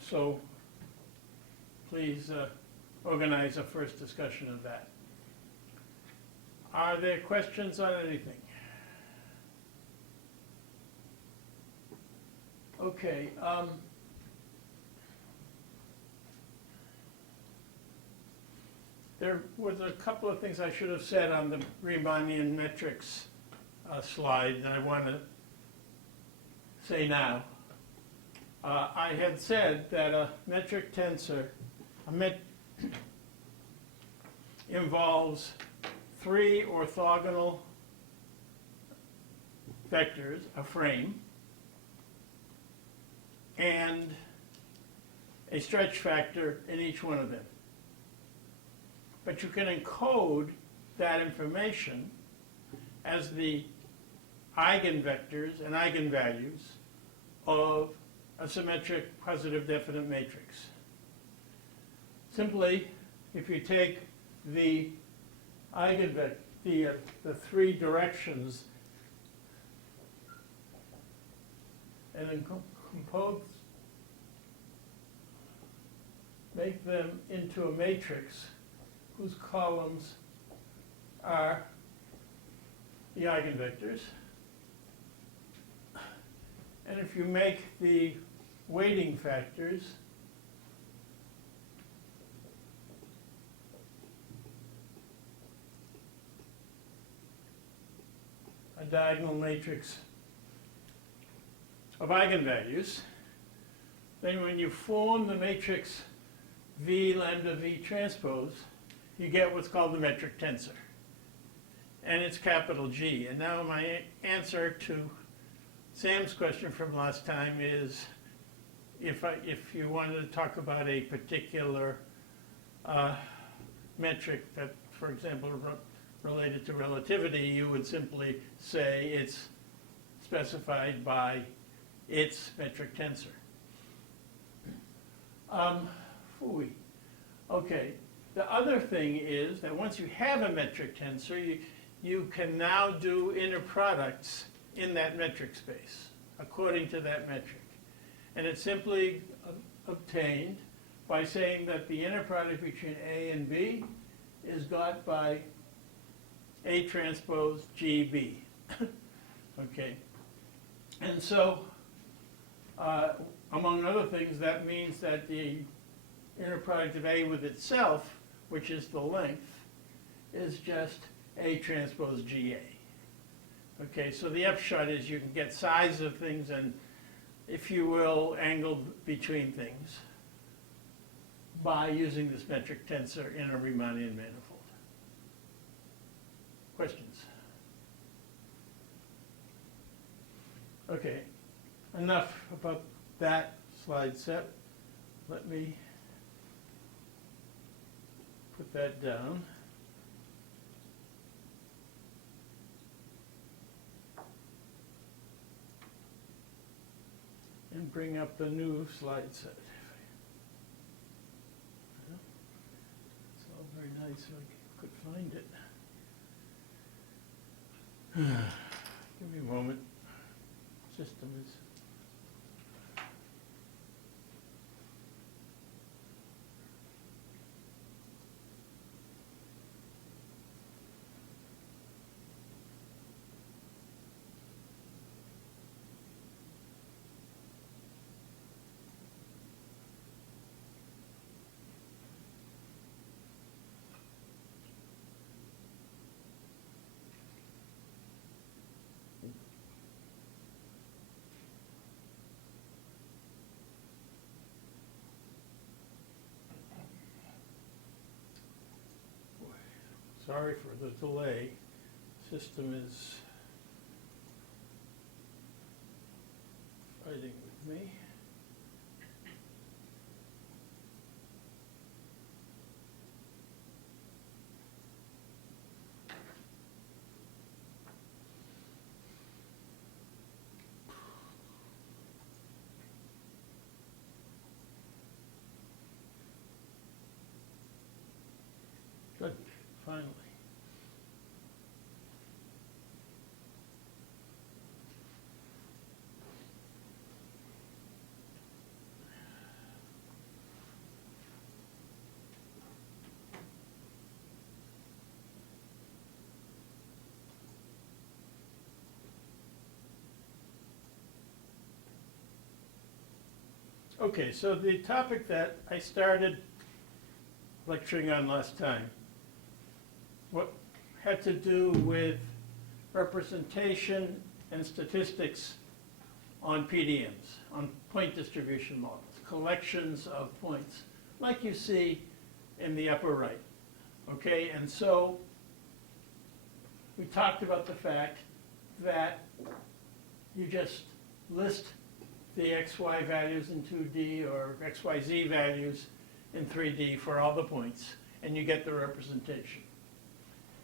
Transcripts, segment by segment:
So please organize a first discussion of that. Are there questions on anything? Okay. There was a couple of things I should have said on the Riemannian metrics slide that I want to say now. I had said that a metric tensor involves three orthogonal vectors, a frame, and a stretch factor in each one of them. But you can encode that information as the eigenvectors and eigenvalues of a symmetric positive definite matrix. Simply, if you take the eigenvector, the three directions, and then compose, make them into a matrix whose columns are the eigenvectors. And if you make the weighting factors a diagonal matrix of eigenvalues, then when you form the matrix V lambda V transpose, you get what's called the metric tensor. And it's capital G. And now my answer to Sam's question from last time is, if you wanted to talk about a particular metric that, for example, related to relativity, you would simply say it's specified by its metric tensor. Phooey. Okay. The other thing is that once you have a metric tensor, you can now do inner products in that metric space, according to that metric. And it's simply obtained by saying that the inner product between A and B is got by A transpose GB. Okay. And so, among other things, that means that the inner product of A with itself, which is the length, is just A transpose GA. Okay, so the upshot is you can get size of things and, if you will, angle between things by using this metric tensor in a Riemannian manifold. Questions? Okay, enough about that slide set. Let me put that down. And bring up the new slide set. It's all very nice if I could find it. Give me a moment. System is... Sorry for the delay. System is fighting with me. Good, finally. Okay, so the topic that I started lecturing on last time, what had to do with representation and statistics on PDMs, on point distribution models, collections of points, like you see in the upper right. Okay, and so we talked about the fact that you just list the XY values in 2D or XYZ values in 3D for all the points, and you get the representation.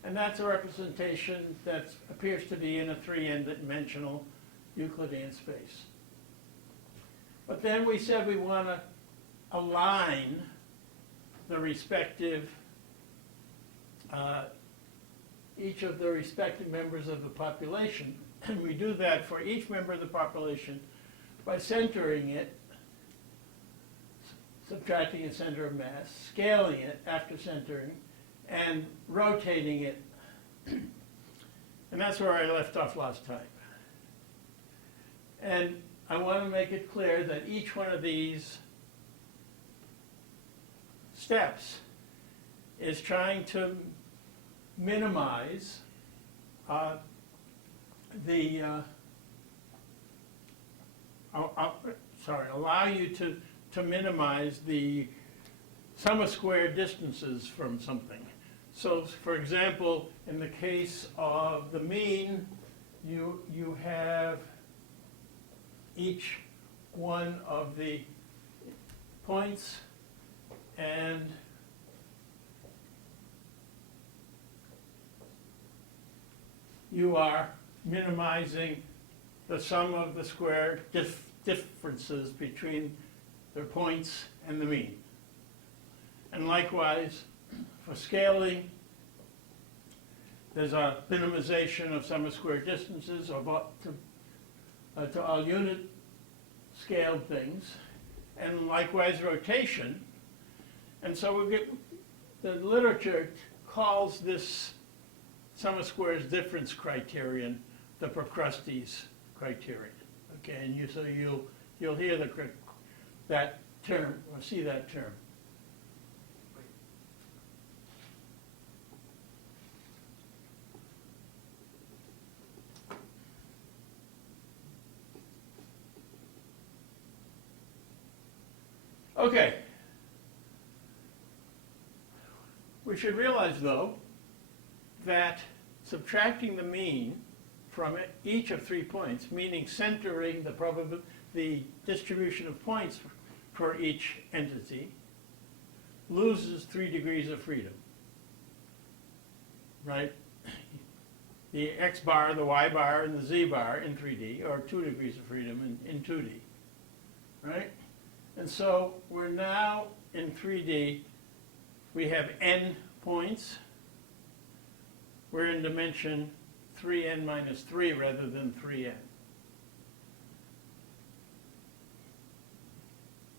And that's a representation that appears to be in a 3-dimensional Euclidean space. But then we said we want to align the respective, each of the respective members of the population, and we do that for each member of the population by centering it, subtracting its center of mass, scaling it after centering, and rotating it. And that's where I left off last time. And I want to make it clear that each one of these steps is trying to minimize allow you to minimize the sum of square distances from something. So, for example, in the case of the mean, you have each one of the points, and you are minimizing the sum of the square differences between their points and the mean. And likewise, for scaling, there's a minimization of sum of square distances to all unit scaled things, and likewise rotation. And so the literature calls this sum of squares difference criterion the Procrustes criterion. Okay, and so you'll hear that term or see that term. Okay. We should realize, though, that subtracting the mean from each of 3 points, meaning centering the distribution of points for each entity, loses 3 degrees of freedom. Right? The x bar, the y bar, and the z bar in 3D are 2 degrees of freedom in 2D. Right? And so we're now in 3D, we have n points. We're in dimension 3n minus 3 rather than 3n.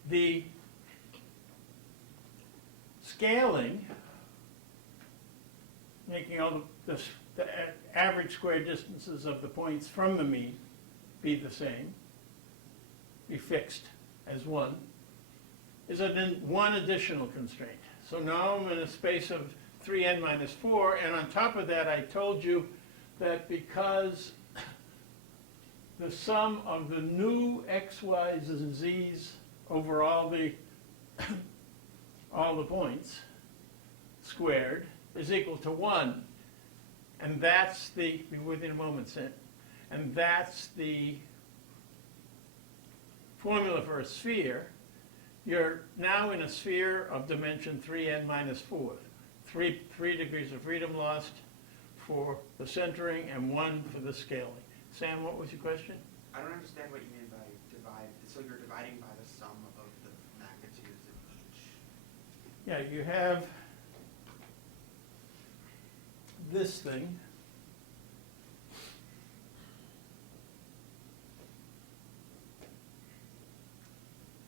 The scaling, making all the average square distances of the points from the mean be the same, be fixed as 1, is one additional constraint. So now I'm in a space of 3n minus 4, and on top of that I told you that because the sum of the new x, y's, and z's over all the points squared is equal to 1, and that's be within a moment, and that's the formula for a sphere. You're now in a sphere of dimension 3n minus 4. 3 degrees of freedom lost for the centering and 1 for the scaling. Sam, what was your question? I don't understand what you mean by divide. So you're dividing by the sum of the magnitudes of each. Yeah, you have this thing.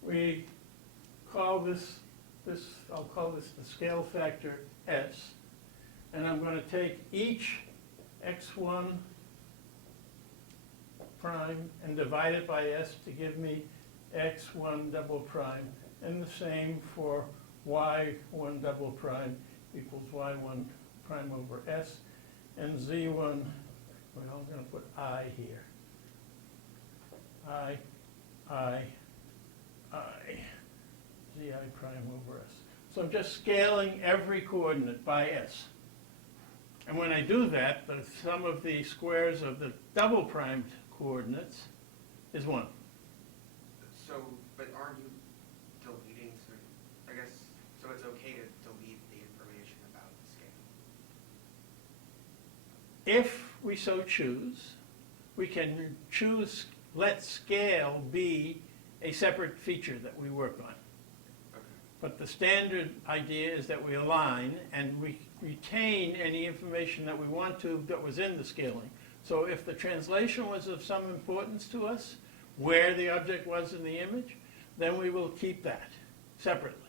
We call this, I'll call this the scale factor S, and I'm going to take each x1 prime and divide it by S to give me x1 double prime, and the same for y1 double prime equals y1 prime over s, and z1, well, I'm going to put I here. I, zi prime over s. So I'm just scaling every coordinate by s. And when I do that, the sum of the squares of the double primed coordinates is 1. So, but aren't you deleting, so I guess, so it's okay to delete the information about the scale? If we so choose, we can choose, let scale be a separate feature that we work on. Okay. But the standard idea is that we align and we retain any information that we want to that was in the scaling. So if the translation was of some importance to us, where the object was in the image, then we will keep that separately.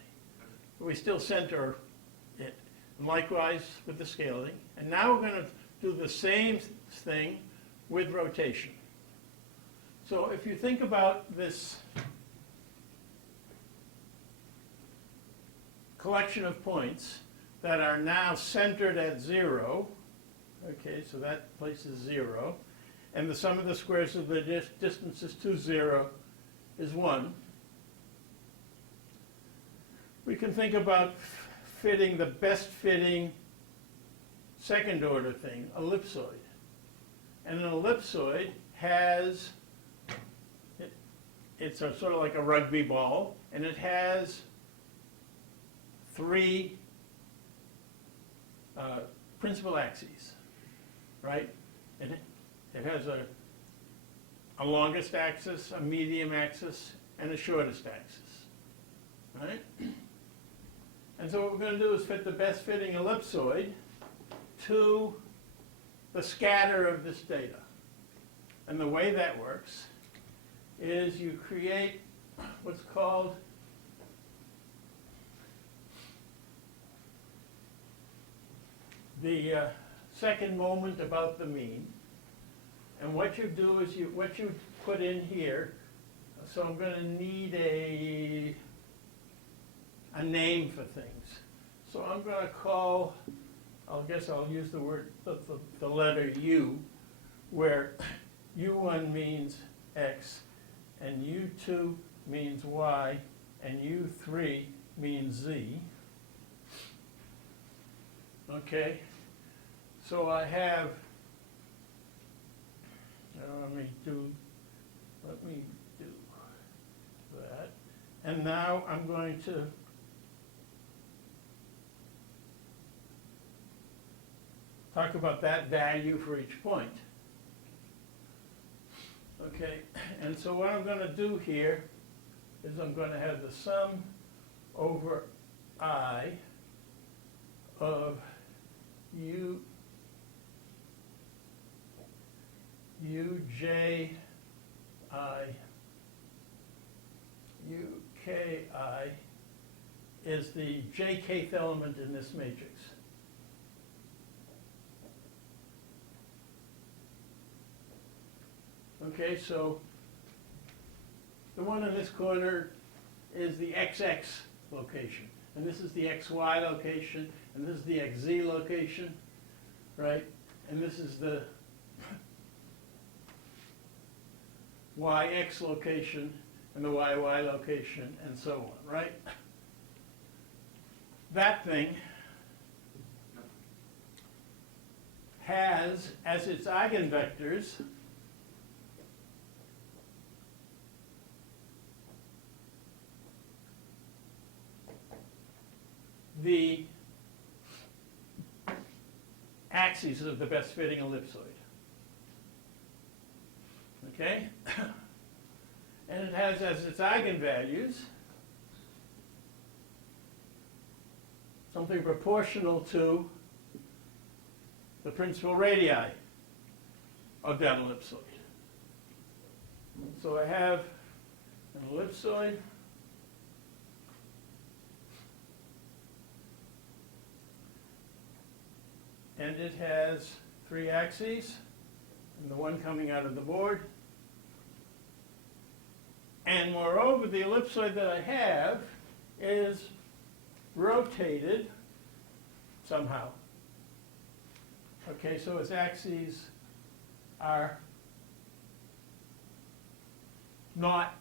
We still center it. And likewise with the scaling. And now we're going to do the same thing with rotation. So if you think about this collection of points that are now centered at 0, okay, so that place is 0, and the sum of the squares of the distances to 0 is 1. We can think about fitting the best fitting second order thing, ellipsoid. And an ellipsoid has, it's a, sort of like a rugby ball, and it has 3 principal axes, right? It has a longest axis, a medium axis, and a shortest axis, right? And so what we're going to do is fit the best fitting ellipsoid to the scatter of this data. And the way that works is you create what's called the second moment about the mean. And what you do is what you put in here, so I'm going to need a name for things. So I'm going to call, I guess I'll use the word, the letter U, where U1 means X, and U2 means Y, and U3 means Z. Okay, so I have, let me do that. And now I'm going to talk about that value for each point. Okay, and so what I'm going to do here is I'm going to have the sum over I of Uji, Uki is the jkth element in this matrix. Okay, so the one in this corner is the XX location, and this is the XY location, and this is the XZ location, right? And this is the YX location, and the YY location, and so on, right? That thing has as its eigenvectors the axes of the best fitting ellipsoid. Okay? And it has as its eigenvalues something proportional to the principal radii of that ellipsoid. So I have an ellipsoid and it has 3 axes, and the one coming out of the board And moreover, the ellipsoid that I have is rotated somehow. Okay, so its axes are not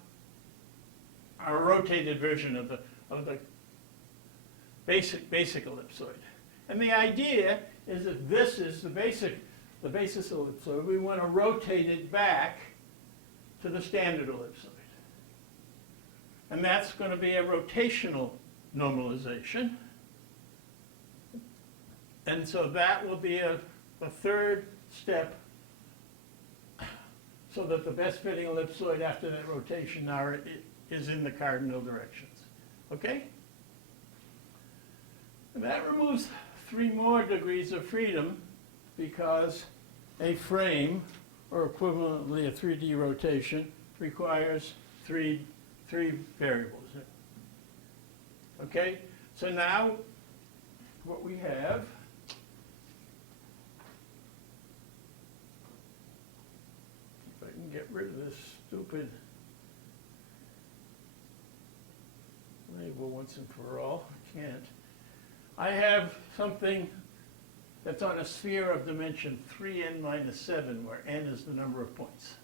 a rotated version of the basic ellipsoid. And the idea is that this is the basis ellipsoid. We want to rotate it back to the standard ellipsoid. And that's going to be a rotational normalization. And so that will be a third step, so that the best fitting ellipsoid after that rotation is in the cardinal directions. Okay? And that removes 3 more degrees of freedom, because a frame, or equivalently a 3D rotation, requires three variables. Okay? So now what we have get rid of this stupid label once and for all. I can't. I have something that's on a sphere of dimension 3n minus 7, where n is the number of points.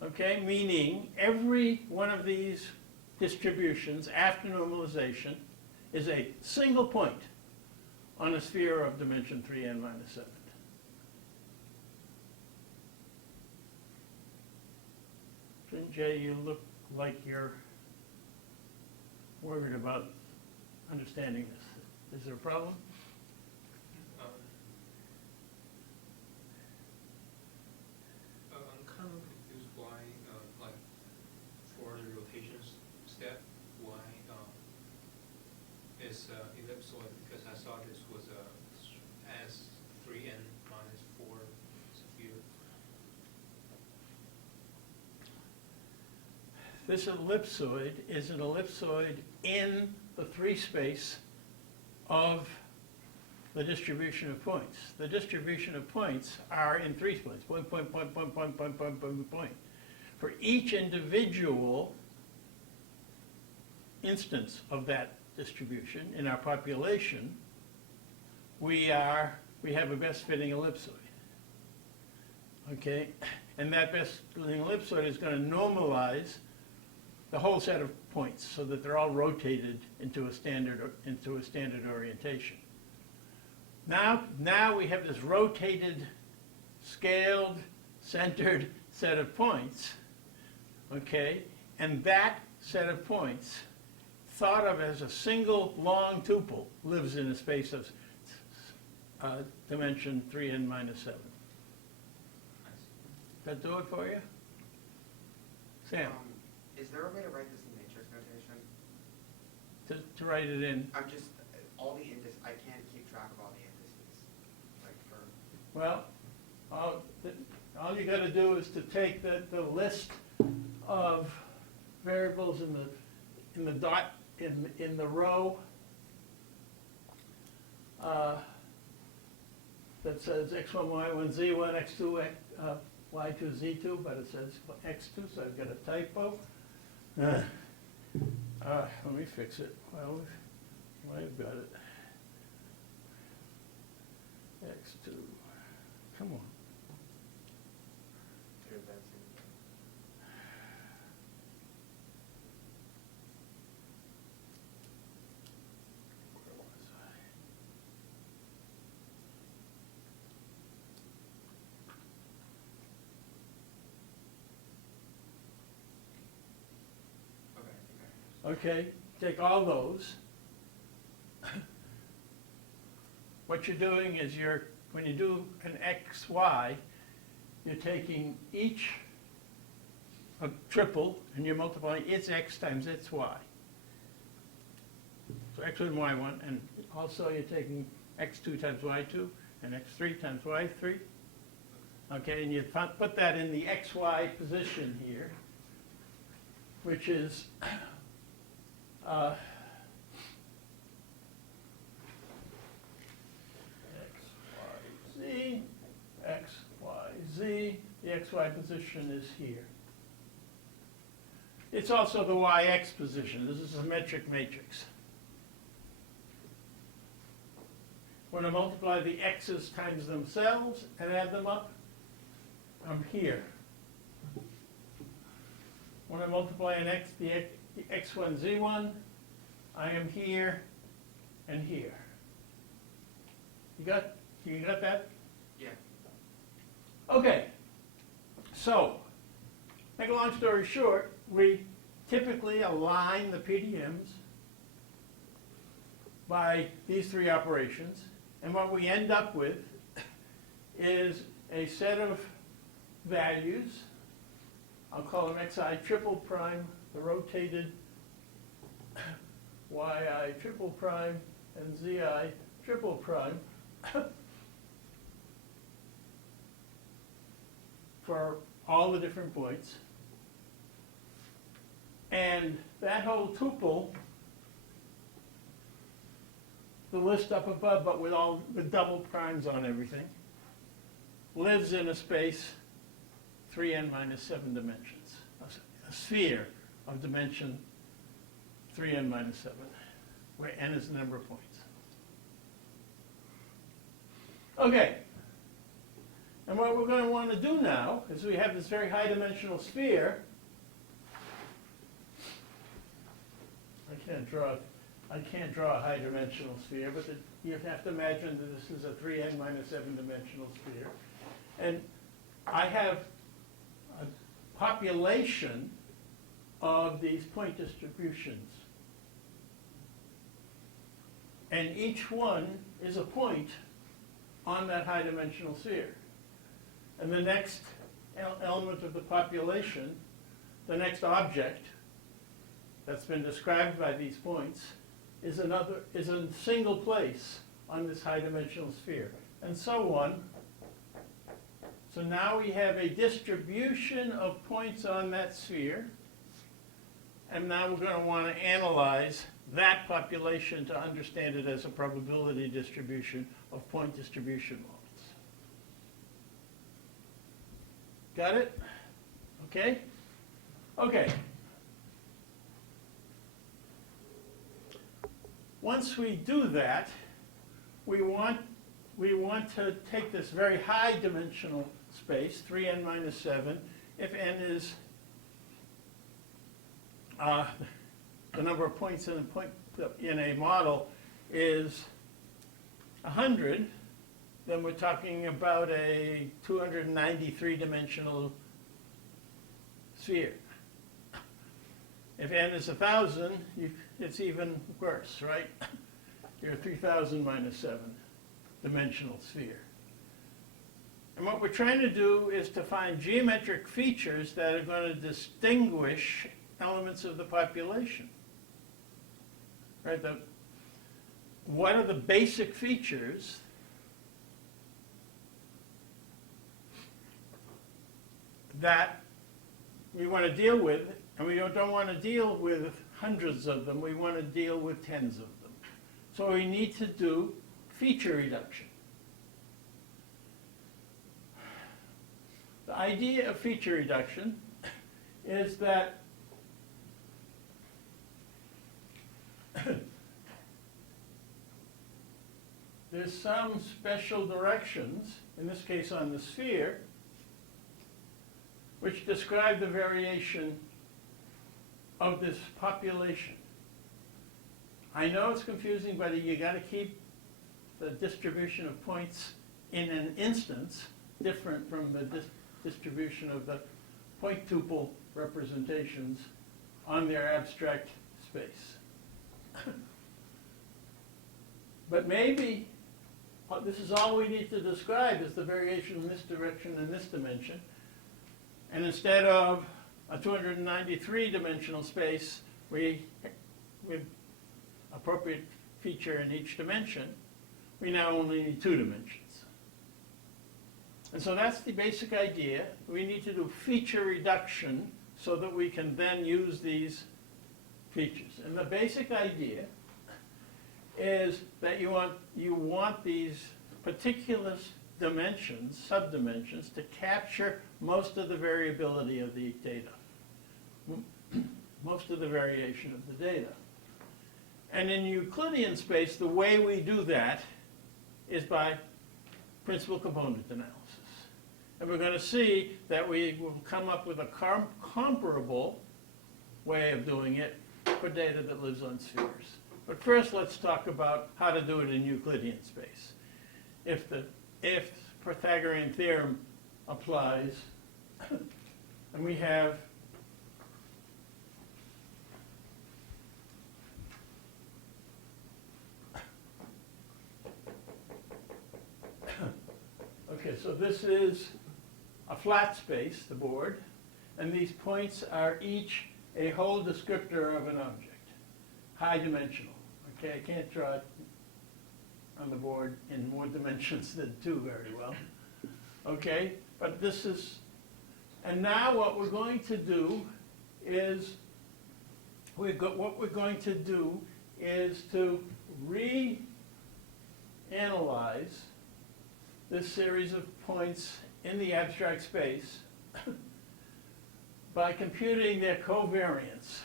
Okay, meaning every one of these distributions after normalization is a single point on a sphere of dimension 3n minus 7. Jay, you look like you're worried about understanding this. Is there a problem? I'm kind of confused why, like, for the rotation step, why it's ellipsoid, because I saw this was as 3n minus 4 sphere. This ellipsoid is an ellipsoid in the 3 space of the distribution of points. The distribution of points are in 3 space, point. For each individual instance of that distribution in our population, we have a best fitting ellipsoid. Okay? And that best fitting ellipsoid is going to normalize the whole set of points so that they're all rotated into a standard orientation. Now we have this rotated, scaled, centered set of points, okay? And that set of points, thought of as a single long tuple, lives in a space of dimension 3n minus 7. That do it for you? Sam? Is there a way to write this in matrix notation? To write it in? I'm just, all the indices, I can't keep track of all the indices. Like for, Well, all you got to do is to take the list of variables in the dot in the row that says x1, y1, z1, x2, y2, z2, but it says x2, so I've got a typo. Let me fix it. Well, I've got it. X2. Come on. Where was I? Okay, take all those. What you're doing is when you do an XY, you're taking each a triple and you're multiplying its X times its Y. So X1 and Y1, and also you're taking X2 times Y2 and X3 times Y3. Okay, and you put that in the XY position here, which is XYZ, XYZ, the XY position is here. It's also the y-x position. This is a metric matrix. When I multiply the x's times themselves and add them up, I'm here. When I multiply an x, the x1, z1, I am here and here. You got that? Yeah. Okay. So, make a long story short, we typically align the PDMs by these three operations, and what we end up with is a set of values. I'll call them xi triple prime, the rotated yi triple prime, and zi triple prime for all the different points. And that whole tuple, the list up above, but with double primes on everything, lives in a space 3n minus 7 dimensions, a sphere of dimension 3n minus 7, where n is the number of points. Okay, and what we're going to want to do now is we have this very high dimensional sphere. I can't draw a high dimensional sphere, but you have to imagine that this is a 3n minus 7 dimensional sphere. And I have a population of these point distributions. And each one is a point on that high dimensional sphere. And the next element of the population, the next object that's been described by these points, is a single place on this high dimensional sphere, and so on. So now we have a distribution of points on that sphere, and now we're going to want to analyze that population to understand it as a probability distribution of point distribution models. Got it? Okay? Okay. Once we do that, we want to take this very high dimensional space, 3n minus 7, if n is the number of points in a model is 100, then we're talking about a 293-dimensional sphere. If n is 1,000, it's even worse, right? You're a 3,000 minus 7 dimensional sphere. And what we're trying to do is to find geometric features that are going to distinguish elements of the population. Right? What are the basic features that we want to deal with, and we don't want to deal with hundreds of them, we want to deal with tens of them. So we need to do feature reduction. The idea of feature reduction is that there's some special directions, in this case on the sphere, which describe the variation of this population. I know it's confusing, but you got to keep the distribution of points in an instance different from the distribution of the point tuple representations on their abstract space. But maybe this is all we need to describe is the variation in this direction and this dimension. And instead of a 293-dimensional space, with appropriate feature in each dimension, we now only need 2 dimensions. And so that's the basic idea. We need to do feature reduction so that we can then use these features. And the basic idea is that you want these particular dimensions, subdimensions, to capture most of the variability of the data. most of the variation of the data. And in Euclidean space, the way we do that is by principal component analysis. And we're going to see that we will come up with a comparable way of doing it for data that lives on spheres. But first, let's talk about how to do it in Euclidean space. If Pythagorean theorem applies, and we have okay, so this is a flat space, the board, and these points are each a whole descriptor of an object, high dimensional. Okay, I can't draw it on the board in more dimensions than 2 very well. Okay, but this is, and now what we're going to do is, to reanalyze this series of points in the abstract space by computing their covariance.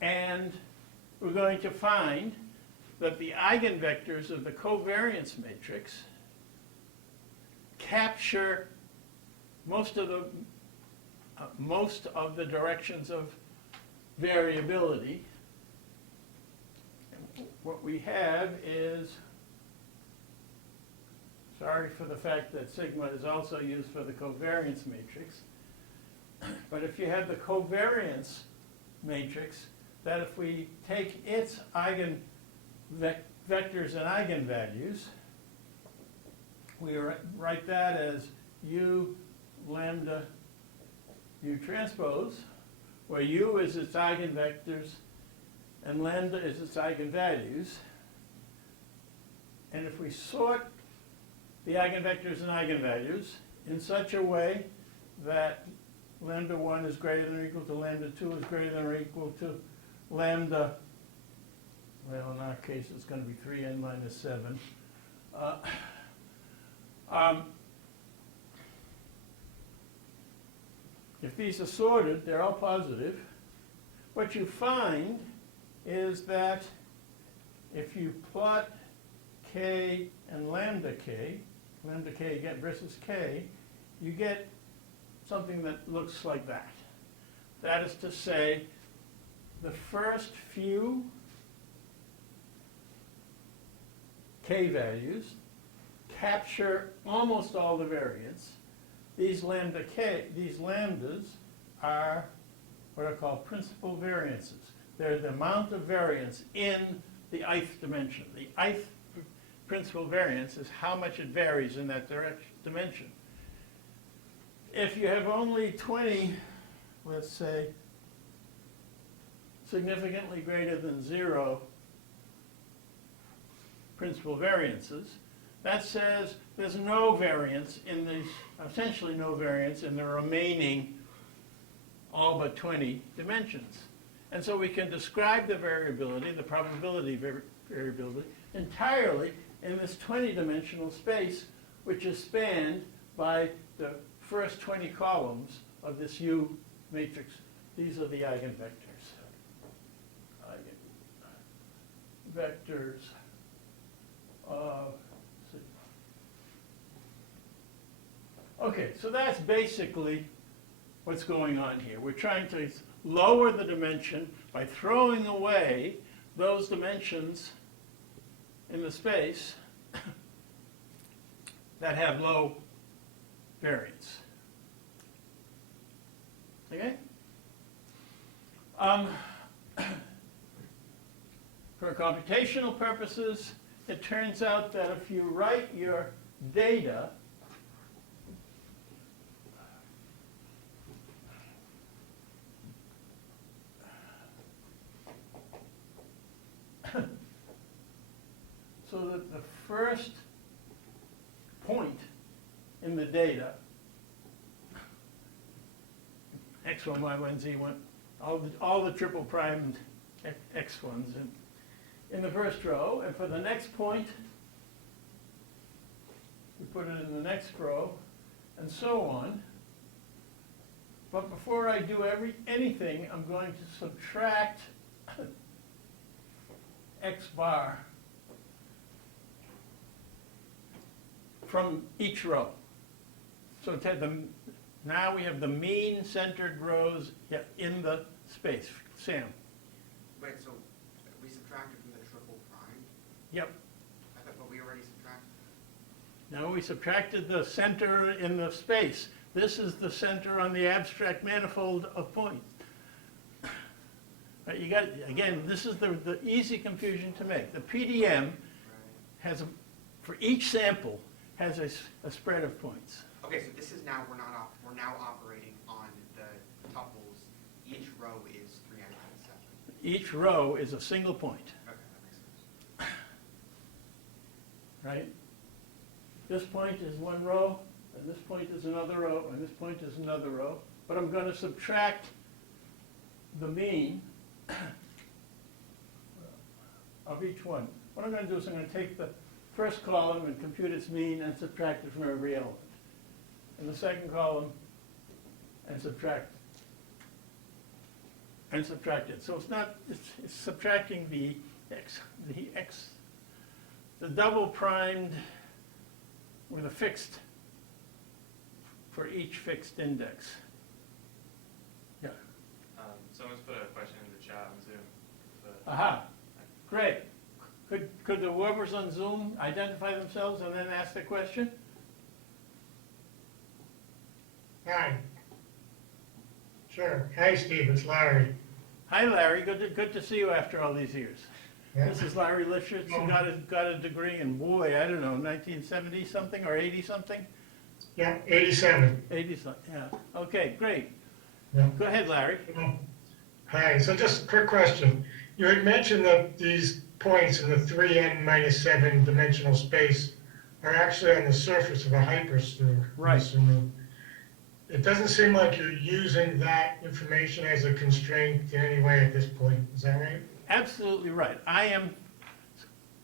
And we're going to find that the eigenvectors of the covariance matrix capture most of the directions of variability. And what we have is, sorry for the fact that sigma is also used for the covariance matrix, but if you have the covariance matrix, that if we take its eigenvectors and eigenvalues, we write that as U lambda U transpose, where U is its eigenvectors and lambda is its eigenvalues. And if we sort the eigenvectors and eigenvalues in such a way that lambda 1 is greater than or equal to lambda 2 is greater than or equal to lambda, well, in our case, it's going to be 3n minus 7. If these are sorted, they're all positive. What you find is that if you plot k and lambda k again versus k, you get something that looks like that. That is to say, the first few k values capture almost all the variance. These lambdas are what are called principal variances. They're the amount of variance in the ith dimension. The ith principal variance is how much it varies in that dimension. If you have only 20, let's say, significantly greater than 0 principal variances, that says there's no variance in these, essentially no variance in the remaining all but 20 dimensions. And so we can describe the variability, the probability variability, entirely in this 20-dimensional space, which is spanned by the first 20 columns of this U matrix. These are the eigenvectors. Eigenvectors of sigma. Okay, so that's basically what's going on here. We're trying to lower the dimension by throwing away those dimensions in the space that have low variance. Okay? For computational purposes, it turns out that if you write your data so that the first point in the data, x1, y1, z1, all the triple primed x1s in the first row, and for the next point, we put it in the next row, and so on. But before I do anything, I'm going to subtract x bar from each row. So now we have the mean centered rows in the space. Sam? Wait, so we subtracted from the triple prime? Yep. I thought, but we already subtracted. Now we subtracted the center in the space. This is the center on the abstract manifold of points. Right, you got, again, this is the easy confusion to make. The PDM Right. has, for each sample, has a spread of points. Okay, so this is now, we're now operating on the tuples. Each row is 3n minus 7. Each row is a single point, Okay, that makes sense. right? This point is one row, and this point is another row, and this point is another row. But I'm going to subtract the mean of each one. What I'm going to do is I'm going to take the first column and compute its mean and subtract it from every element. And the second column and subtract it. So it's not, it's subtracting the double primed with a fixed, for each fixed index. Yeah. Someone's put a question in the chat on Zoom. But Aha, great. Could the whoever's on Zoom identify themselves and then ask the question? Hi. Sure. Hi, Steve. It's Larry. Hi, Larry. Good to see you after all these years. Yeah. This is Larry Lifshitz, who got a degree in, boy, I don't know, 1970 something or 80 something? Yeah, 87. 80 something, yeah. Okay, great. Yeah. Go ahead, Larry. Hi. So just a quick question. You had mentioned that these points in the 3n minus 7 dimensional space are actually on the surface of a hypersphere. I'm Right. assuming. It doesn't seem like you're using that information as a constraint in any way at this point. Is that right? Absolutely right.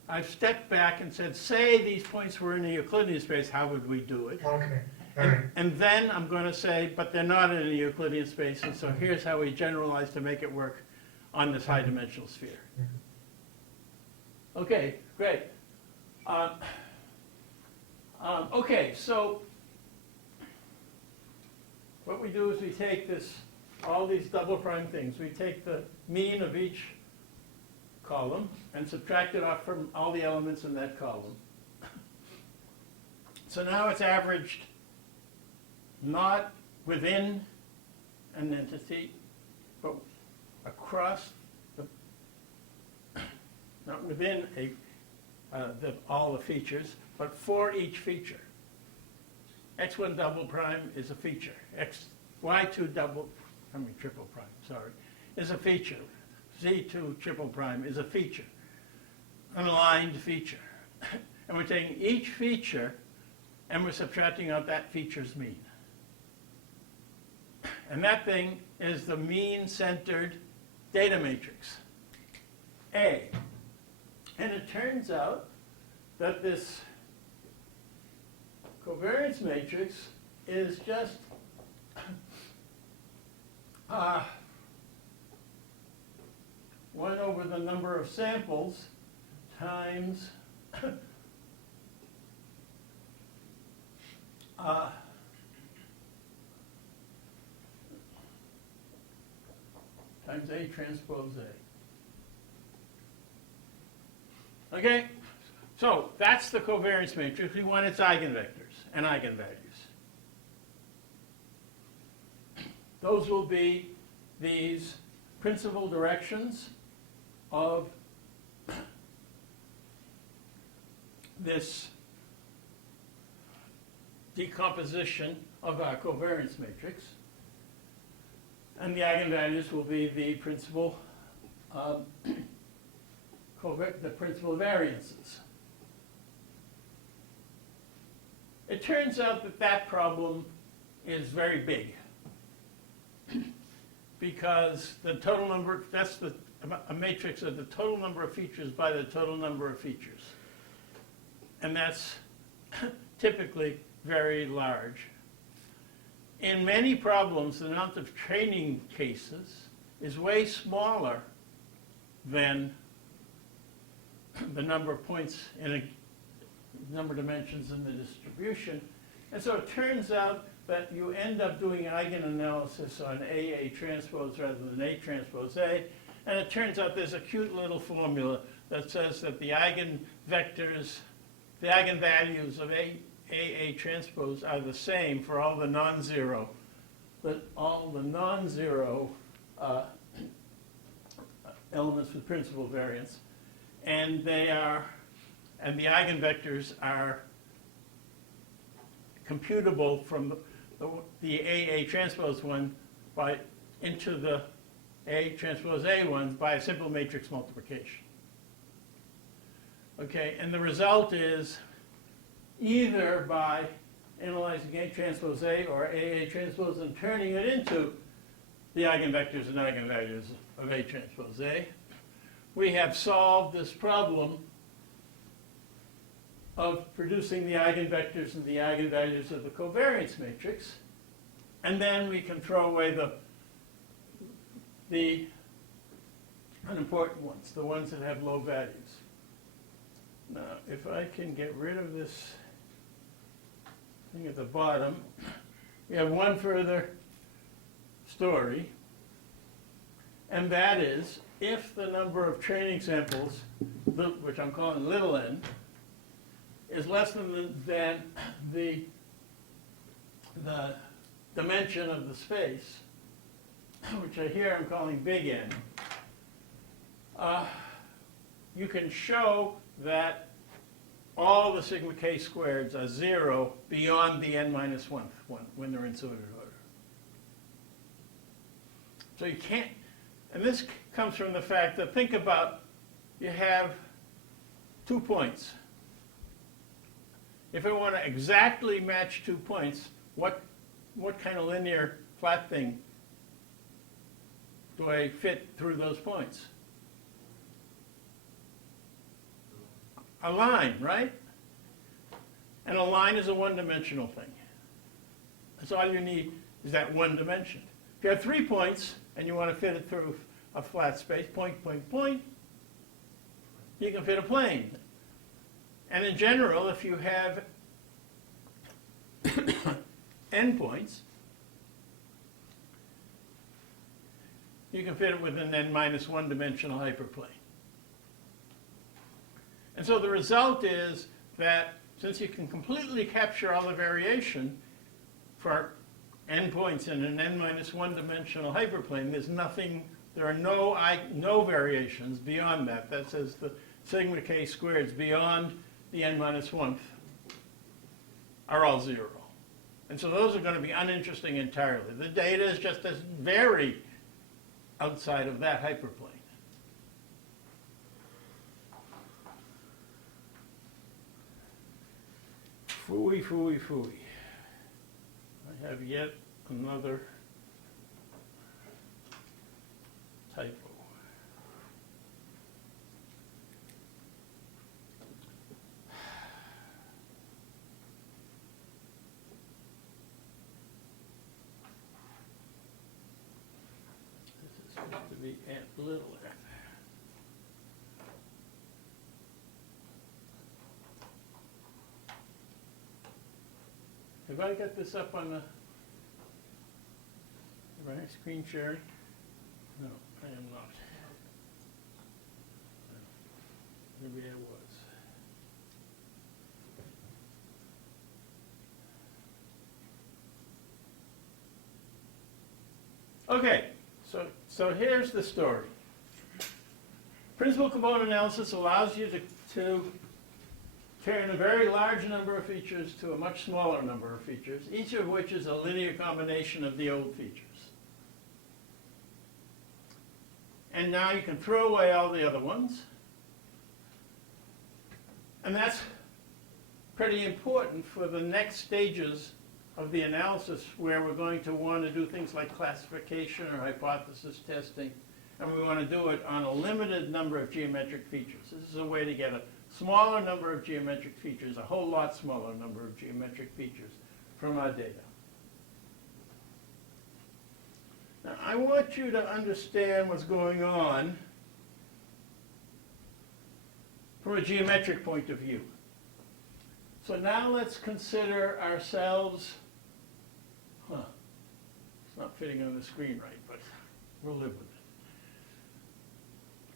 I've stepped back and said, say these points were in the Euclidean space, how would we do it? Okay. All right. And then I'm going to say, but they're not in a Euclidean space, and so here's how we generalize to make it work on this high dimensional sphere. Okay, great. Okay, so what we do is we take all these double prime things. We take the mean of each column and subtract it off from all the elements in that column. So now it's averaged not within an entity, but across not within all the features, but for each feature. X1 double prime is a feature. Y2 triple prime, sorry, is a feature. Z2 triple prime is a feature, an aligned feature. And we're taking each feature and we're subtracting out that feature's mean. And that thing is the mean-centered data matrix, A. And it turns out that this covariance matrix is just 1 over the number of samples times times A transpose A. Okay, so that's the covariance matrix. We want its eigenvectors and eigenvalues. Those will be these principal directions of this decomposition of our covariance matrix. And the eigenvalues will be the principal variances. It turns out that that problem is very big because the total number, that's a matrix of the total number of features by the total number of features. And that's typically very large. in many problems, the amount of training cases is way smaller than the number of points in a number of dimensions in the distribution. And so it turns out that you end up doing eigenanalysis on AA transpose rather than A transpose A. And it turns out there's a cute little formula that says that the eigenvectors, the eigenvalues of AA transpose are the same for all the non-zero, elements with principal variance. And the eigenvectors are computable from the AA transpose one into the A transpose A one by a simple matrix multiplication. Okay, and the result is either by analyzing A transpose A or AA transpose and turning it into the eigenvectors and eigenvalues of A transpose A, we have solved this problem of producing the eigenvectors and the eigenvalues of the covariance matrix, and then we can throw away the unimportant ones, the ones that have low values. Now, if I can get rid of this thing at the bottom, we have one further story, and that is if the number of training samples, which I'm calling little n, is less than the dimension of the space, which here I'm calling big N, you can show that all the sigma k squareds are 0 beyond the n minus 1th one when they're in sorted order. So you can't, and this comes from the fact that think about, you have 2 points. If I want to exactly match 2 points, what kind of linear flat thing do I fit through those points? A line, right? And a line is a one-dimensional thing. That's all you need is that one dimension. If you have 3 points and you want to fit it through a flat space, point, point, point, you can fit a plane. And in general, if you have n points, you can fit it with an n minus 1 dimensional hyperplane. And so the result is that since you can completely capture all the variation for n points in an n minus 1 dimensional hyperplane, there are no variations beyond that. That says the sigma k squareds beyond the n minus 1th are all 0. And so those are going to be uninteresting entirely. The data is just as very outside of that hyperplane. Phooey, phooey, phooey. I have yet another typo. This is supposed to be little f. Have I got this up on the screen sharing? No, I am not. Maybe I was. Okay, so here's the story. Principal component analysis allows you to turn a very large number of features to a much smaller number of features, each of which is a linear combination of the old features. And now you can throw away all the other ones. And that's pretty important for the next stages of the analysis, where we're going to want to do things like classification or hypothesis testing, and we want to do it on a limited number of geometric features. This is a way to get a smaller number of geometric features, a whole lot smaller number of geometric features from our data. Now, I want you to understand what's going on from a geometric point of view. So now let's consider ourselves, it's not fitting on the screen right, but we'll live with it.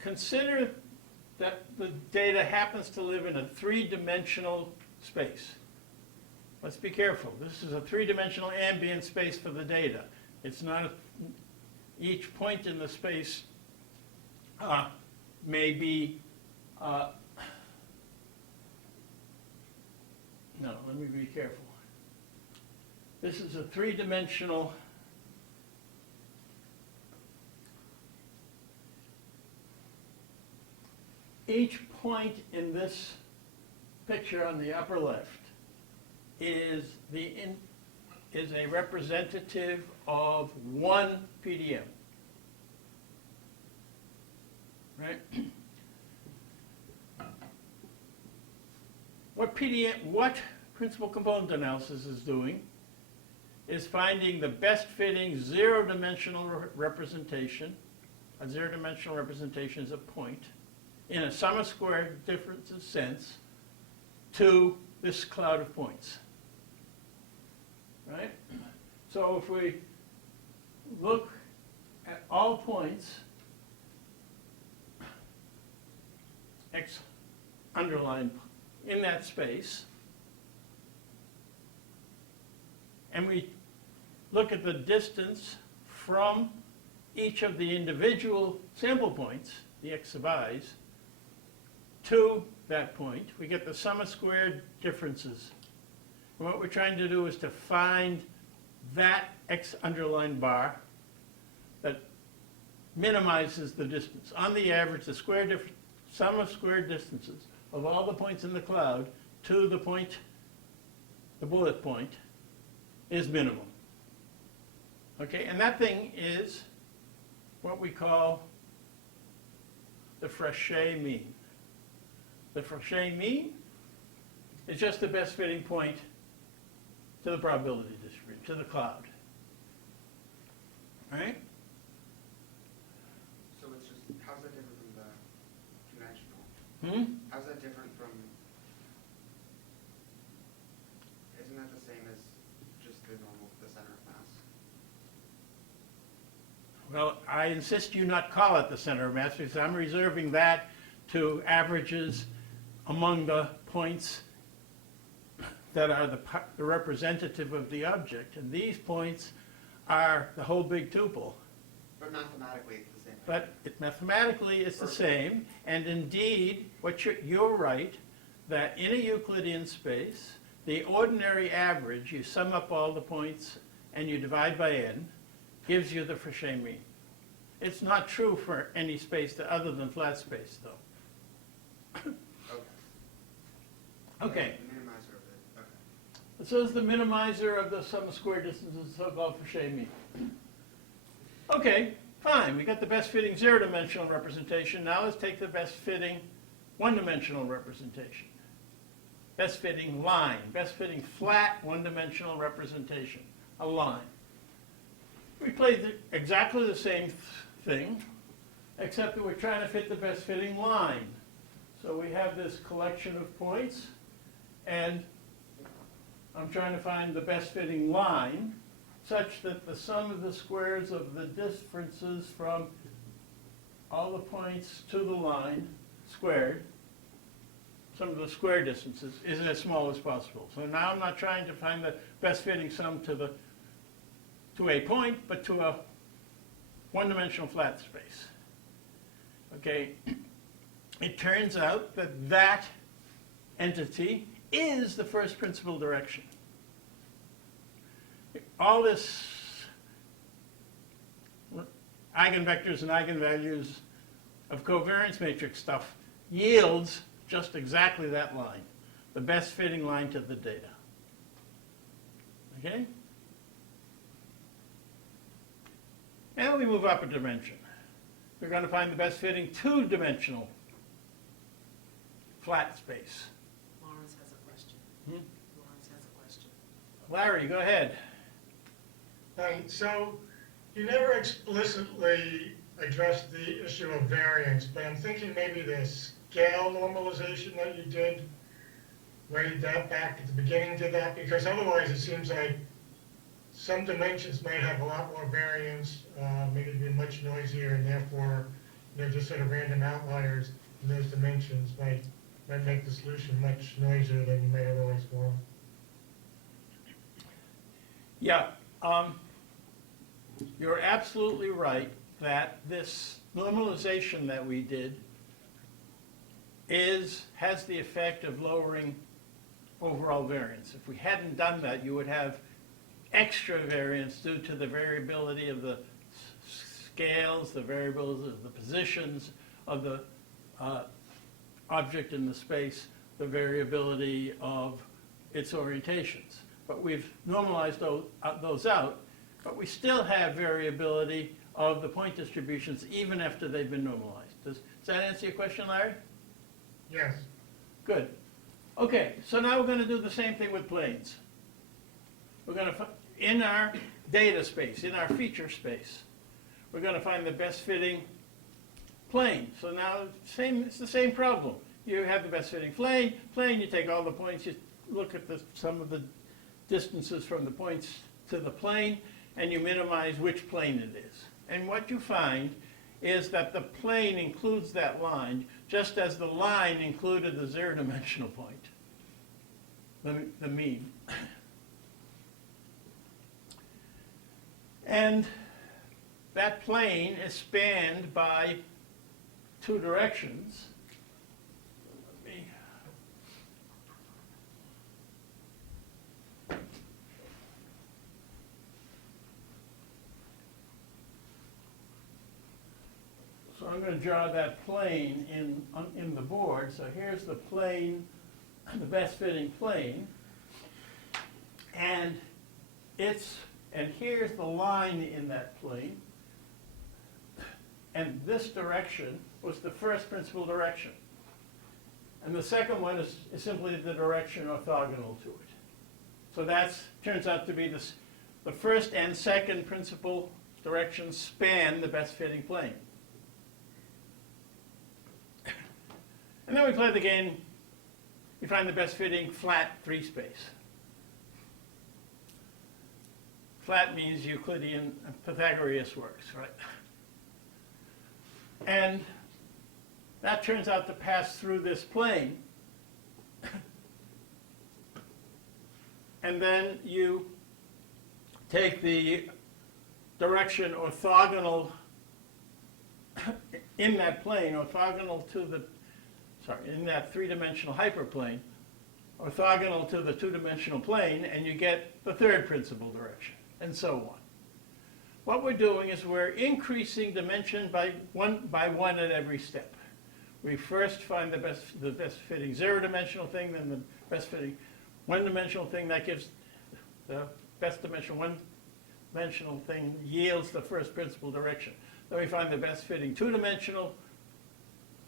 Consider that the data happens to live in a three-dimensional space. Let's be careful. This is a three-dimensional ambient space for the data. It's not, each point in the space may be, no, let me be careful. This is a three-dimensional each point in this picture on the upper left is a representative of one PDM. Right? What principal component analysis is doing is finding the best fitting zero-dimensional representation. A zero-dimensional representation is a point in a sum of squared differences sense to this cloud of points. Right? So if we look at all points, X underlined in that space, and we look at the distance from each of the individual sample points, the X sub i's, to that point, we get the sum of squared differences. And what we're trying to do is to find that X underlined bar that minimizes the distance. On the average, the sum of squared distances of all the points in the cloud to the point, the bullet point, is minimum. Okay, and that thing is what we call the Frechet mean. The Frechet mean is just the best fitting point to the probability distribution, to the cloud. Right? So it's just, how's that different from the conventional? How's that different from, isn't that the same as just the normal, the center of mass? Well, I insist you not call it the center of mass because I'm reserving that to averages among the points that are the representative of the object. And these points are the whole big tuple. But mathematically it's the same. But mathematically it's the same. And indeed, you're right, that in a Euclidean space, the ordinary average, you sum up all the points and you divide by n, gives you the Frechet mean. It's not true for any space other than flat space, though. Okay. The minimizer of it, okay. So is the minimizer of the sum of square distances, so-called Frechet mean. Okay, fine. We got the best fitting zero-dimensional representation. Now let's take the best fitting one-dimensional representation. Best fitting line, best fitting flat one-dimensional representation, a line. We played exactly the same thing, except that we're trying to fit the best fitting line. So we have this collection of points, and I'm trying to find the best fitting line such that the sum of the squares of the differences from all the points to the line squared, some of the square distances, is as small as possible. So now I'm not trying to find the best fitting sum to a point, but to a one-dimensional flat space. Okay, it turns out that that entity is the first principal direction. All this eigenvectors and eigenvalues of covariance matrix stuff yields just exactly that line, the best fitting line to the data. Okay? Now we move up a dimension. We're going to find the best fitting two-dimensional flat space. Lawrence has a question. Lawrence has a question. Larry, go ahead. So You never explicitly addressed the issue of variance, but I'm thinking maybe the scale normalization that you did, way that back at the beginning did that, because otherwise it seems like some dimensions might have a lot more variance, maybe be much noisier, and therefore, just sort of random outliers in those dimensions might make the solution much noisier than you might otherwise want. Yeah, you're absolutely right that this normalization that we did has the effect of lowering overall variance. If we hadn't done that, you would have extra variance due to the variability of the scales, the variability of the positions of the object in the space, the variability of its orientations. But we've normalized those out, but we still have variability of the point distributions even after they've been normalized. Does that answer your question, Larry? Yes. Good. Okay, so now we're going to do the same thing with planes. We're going to, in our data space, in our feature space, we're going to find the best fitting plane. So now it's the same problem. You have the best fitting plane, you take all the points, you look at some of the distances from the points to the plane, and you minimize which plane it is. And what you find is that the plane includes that line, just as the line included the zero-dimensional point, the mean. And that plane is spanned by two directions. So I'm going to draw that plane in the board. So here's the plane, the best fitting plane, and here's the line in that plane, and this direction was the first principal direction, and the second one is simply the direction orthogonal to it. So that turns out to be the first and second principal directions span the best fitting plane. And then we play the game, we find the best fitting flat free space. Flat means Euclidean, Pythagorean works, right? And that turns out to pass through this plane. And then you take the direction orthogonal in that plane, orthogonal to the in that three-dimensional hyperplane, orthogonal to the two-dimensional plane, and you get the third principal direction, and so on. What we're doing is we're increasing dimension by one at every step. We first find the best fitting zero-dimensional thing, then the best fitting one-dimensional thing. That gives the best one-dimensional thing yields the first principal direction. Then we find the best fitting two-dimensional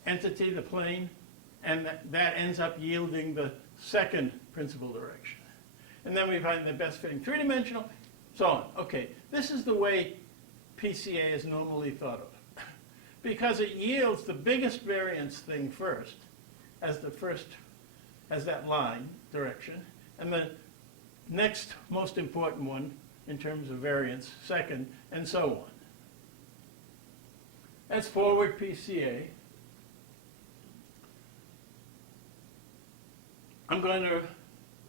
entity, the plane, and that ends up yielding the second principal direction. And then we find the best fitting three-dimensional, so on. Okay, this is the way PCA is normally thought of. Because it yields the biggest variance thing first, as that line direction, and the next most important one in terms of variance, second, and so on. That's forward PCA. I'm going to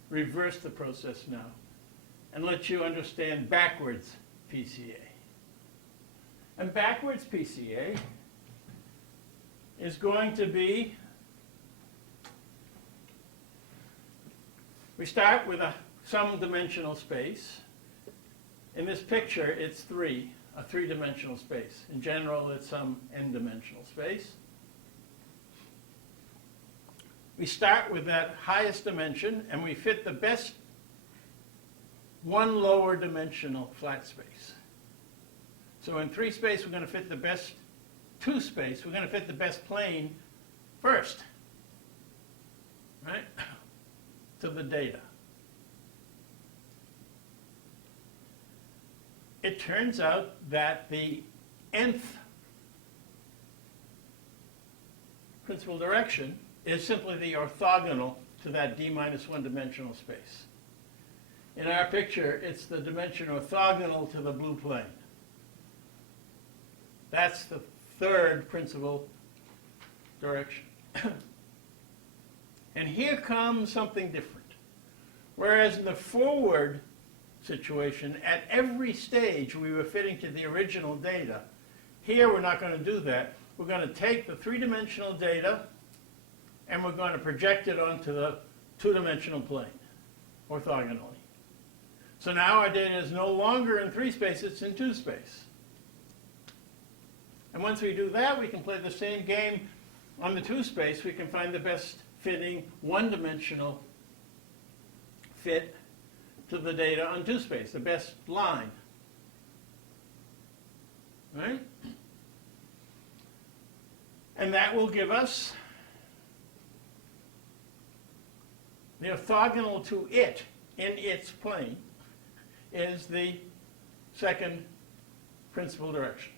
reverse the process now and let you understand backwards PCA. And backwards PCA is going to be, we start with some dimensional space. In this picture, it's a three-dimensional space. In general, it's some n-dimensional space. We start with that highest dimension, and we fit the best one lower dimensional flat space. So in three space, we're going to fit the best two space. We're going to fit the best plane first, right, to the data. it turns out that the nth principal direction is simply the orthogonal to that d minus 1 dimensional space. In our picture, it's the dimension orthogonal to the blue plane. That's the third principal direction. And here comes something different. Whereas in the forward situation, at every stage we were fitting to the original data, here we're not going to do that. We're going to take the three-dimensional data and we're going to project it onto the two-dimensional plane, orthogonally. So now our data is no longer in 3 space, it's in 2 space. And once we do that, we can play the same game on the 2 space. We can find the best fitting one-dimensional fit to the data on 2 space, the best line. Right? And that will give us the orthogonal to it in its plane is the second principal direction.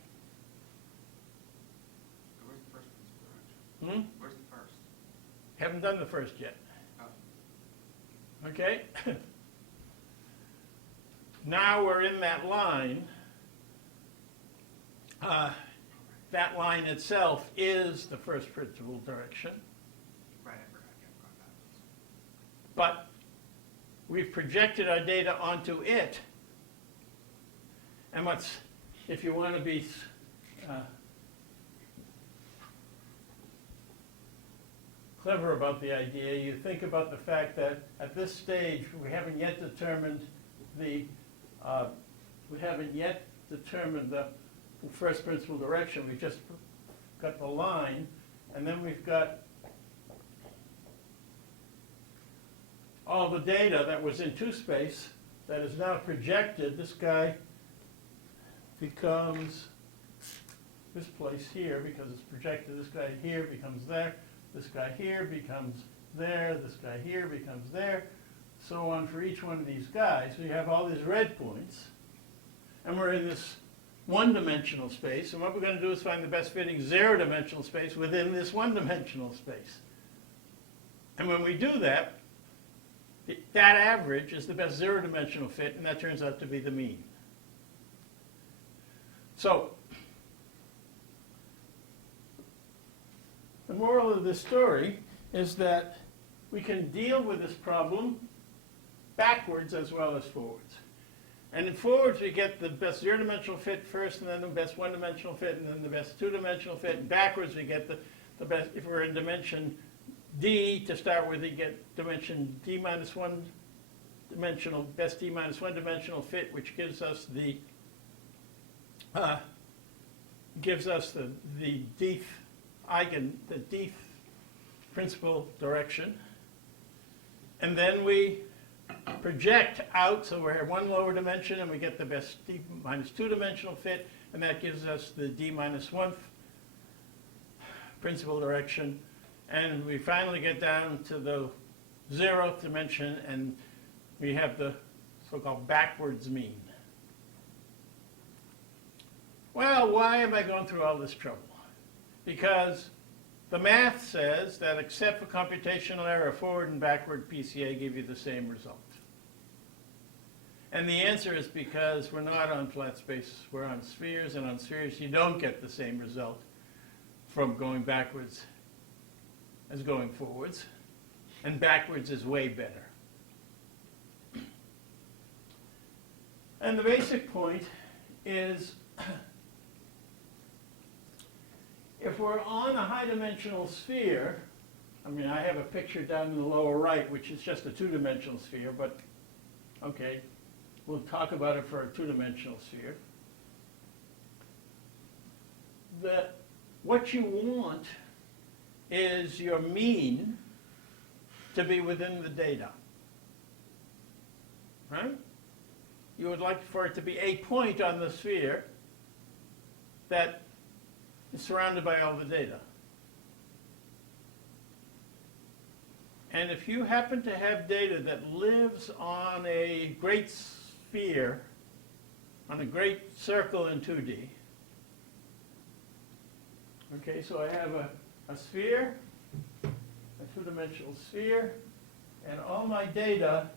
Where's the first principal direction? Where's the first? Haven't done the first yet. Oh. Okay? Now we're in that line. That line itself is the first principal direction. Right, I forgot. Yeah, I forgot that. But we've projected our data onto it. And what's, if you want to be clever about the idea, you think about the fact that at this stage we haven't yet determined the first principal direction. We've just got the line, and then we've got all the data that was in 2 space that is now projected. This guy becomes this place here because it's projected. This guy here becomes there. This guy here becomes there. This guy here becomes there. So on for each one of these guys. So you have all these red points. And we're in this one-dimensional space. And what we're going to do is find the best fitting zero-dimensional space within this one-dimensional space. And when we do that, that average is the best zero-dimensional fit, and that turns out to be the mean. So, the moral of this story is that we can deal with this problem backwards as well as forwards. And in forwards, we get the best zero-dimensional fit first, and then the best one-dimensional fit, and then the best two-dimensional fit. And backwards, we get the best, if we're in dimension D to start with, we get dimension D minus 1 dimensional, best D minus 1 dimensional fit, which gives us the dth eigen, the dth principal direction. And then we project out, so we're at one lower dimension, and we get the best D minus 2 dimensional fit, and that gives us the D minus 1th principal direction. And we finally get down to the 0th dimension, and we have the so-called backwards mean. Well, why am I going through all this trouble? Because the math says that except for computational error, forward and backward PCA give you the same result. And the answer is because we're not on flat spaces, we're on spheres, and on spheres you don't get the same result from going backwards as going forwards, and backwards is way better. And the basic point is, if we're on a high-dimensional sphere, I mean, I have a picture down in the lower right, which is just a 2-dimensional sphere, but okay, we'll talk about it for a 2-dimensional sphere. What you want is your mean to be within the data, right? You would like for it to be a point on the sphere that is surrounded by all the data. And if you happen to have data that lives on a great sphere, on a great circle in 2D. Okay, so I have a sphere, a two-dimensional sphere, and all my data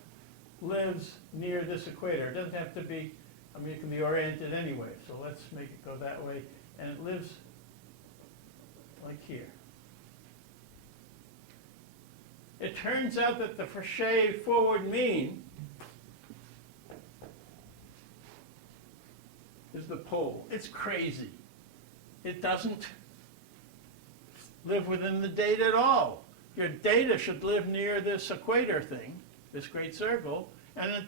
lives near this equator. It doesn't have to be, I mean, it can be oriented anyway, so let's make it go that way. And it lives like here. It turns out that the Frechet forward mean is the pole. It's crazy. It doesn't live within the data at all. Your data should live near this equator thing, this great circle, and it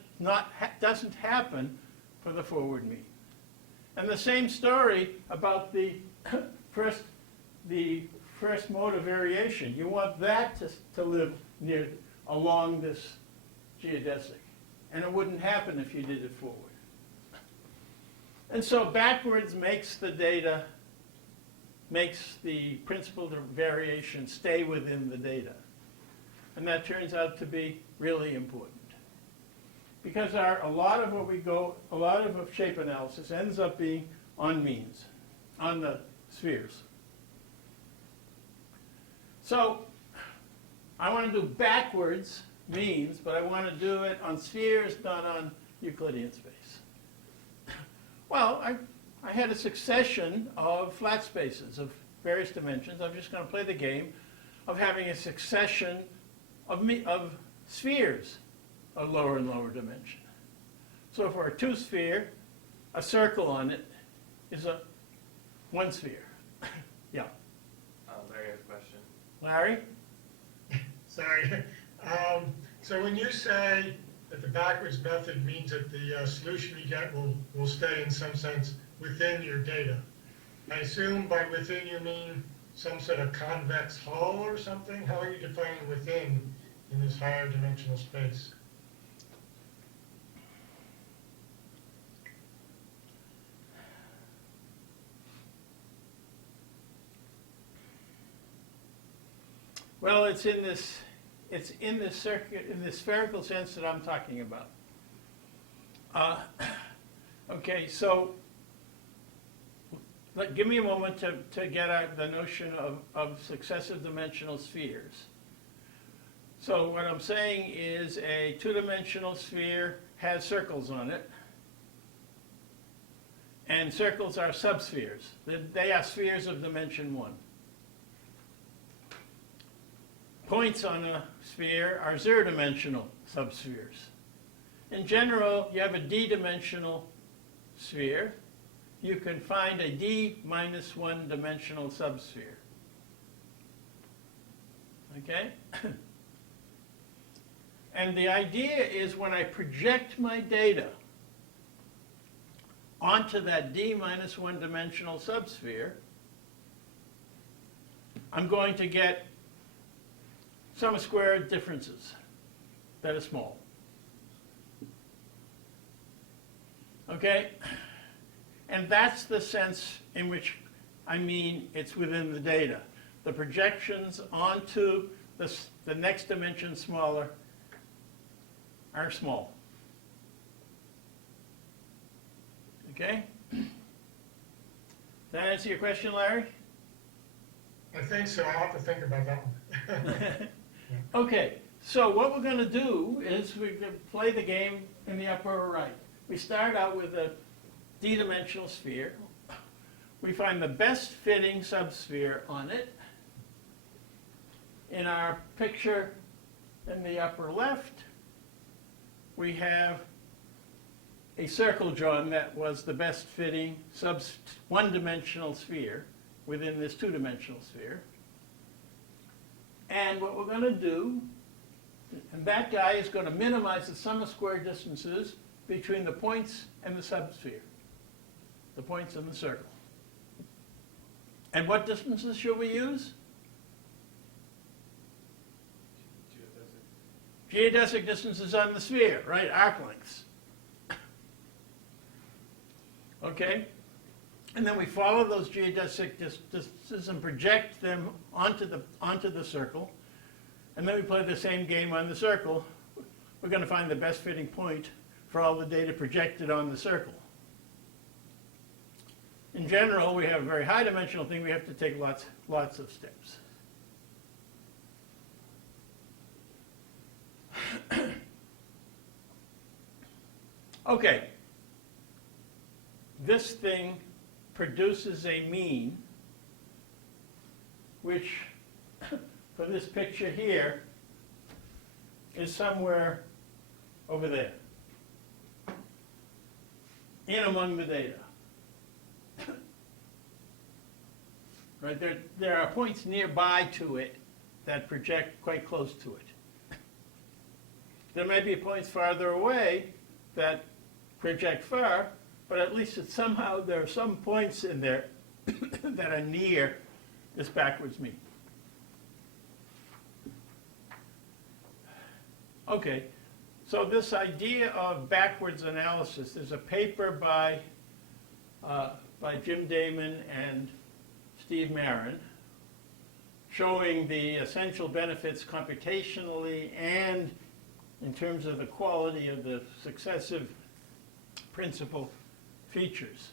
doesn't happen for the forward mean. And the same story about the first mode of variation. You want that to live along this geodesic, and it wouldn't happen if you did it forward. And so backwards makes the principle of variation stay within the data. And that turns out to be really important. Because a lot of shape analysis ends up being on means, on the spheres. So I want to do backwards means, but I want to do it on spheres, not on Euclidean space. Well, I had a succession of flat spaces of various dimensions. I'm just going to play the game of having a succession of spheres of lower and lower dimension. So for a two-sphere, a circle on it is one sphere. Yeah. Larry has a question. Larry? Sorry. So when you say that the backwards method means that the solution you get will stay in some sense within your data, I assume by within you mean some sort of convex hull or something? How are you defining within in this higher dimensional space? Well, it's in this circuit, in this spherical sense that I'm talking about. Okay, so give me a moment to get at the notion of successive dimensional spheres. So what I'm saying is a two-dimensional sphere has circles on it, and circles are subspheres. They are spheres of dimension 1. Points on a sphere are zero-dimensional subspheres. In general, you have a d-dimensional sphere. You can find a d-1 dimensional subsphere. Okay? And the idea is when I project my data onto that d-1 dimensional subsphere, I'm going to get sum squared differences that are small. Okay? And that's the sense in which I mean it's within the data. The projections onto the next dimension smaller are small. Okay? Does that answer your question, Larry? I think so. I'll have to think about that one. Okay, so what we're going to do is we're going to play the game in the upper right. We start out with a d-dimensional sphere. We find the best fitting subsphere on it. In our picture in the upper left, we have a circle drawn that was the best fitting one-dimensional sphere within this two-dimensional sphere. And what we're going to do, and that guy is going to minimize the sum of square distances between the points and the subsphere, the points in the circle. And what distances should we use? Geodesic distances on the sphere, right? Arc lengths. Okay? And then we follow those geodesic distances and project them onto the circle. And then we play the same game on the circle. We're going to find the best fitting point for all the data projected on the circle. in general, we have a very high dimensional thing, we have to take lots of steps. Okay. This thing produces a mean, which, for this picture here, is somewhere over there, in among the data. Right, there are points nearby to it that project quite close to it. There may be points farther away that project far, but at least it's somehow there are some points in there that are near this backwards mean. Okay, so this idea of backwards analysis, there's a paper by Jim Damon and Steve Marin showing the essential benefits computationally and in terms of the quality of the successive principal features.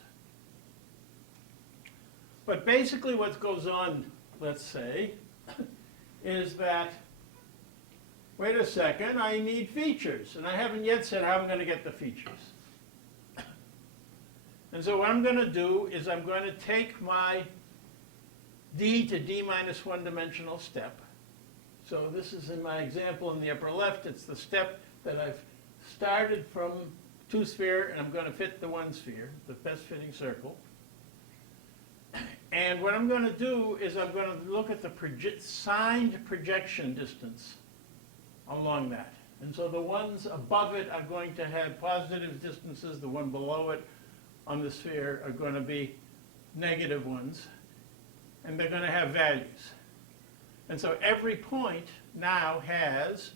But basically what goes on, let's say, is that, wait a second, I need features, and I haven't yet said how I'm going to get the features. And so what I'm going to do is I'm going to take my d to d minus 1 dimensional step. So this is in my example in the upper left. It's the step that I've started from 2 sphere, and I'm going to fit the 1 sphere, the best fitting circle. And what I'm going to do is I'm going to look at the signed projection distance along that. And so the ones above it are going to have positive distances. The one below it on the sphere are going to be negative ones. And they're going to have values. And so every point now has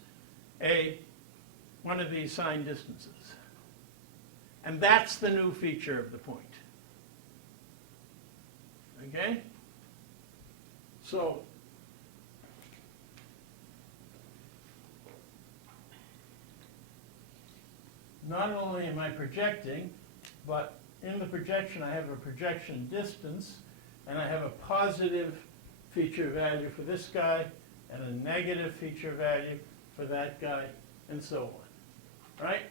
one of these signed distances. And that's the new feature of the point. Okay? So, not only am I projecting, but in the projection I have a projection distance, and I have a positive feature value for this guy, and a negative feature value for that guy, and so on. Right?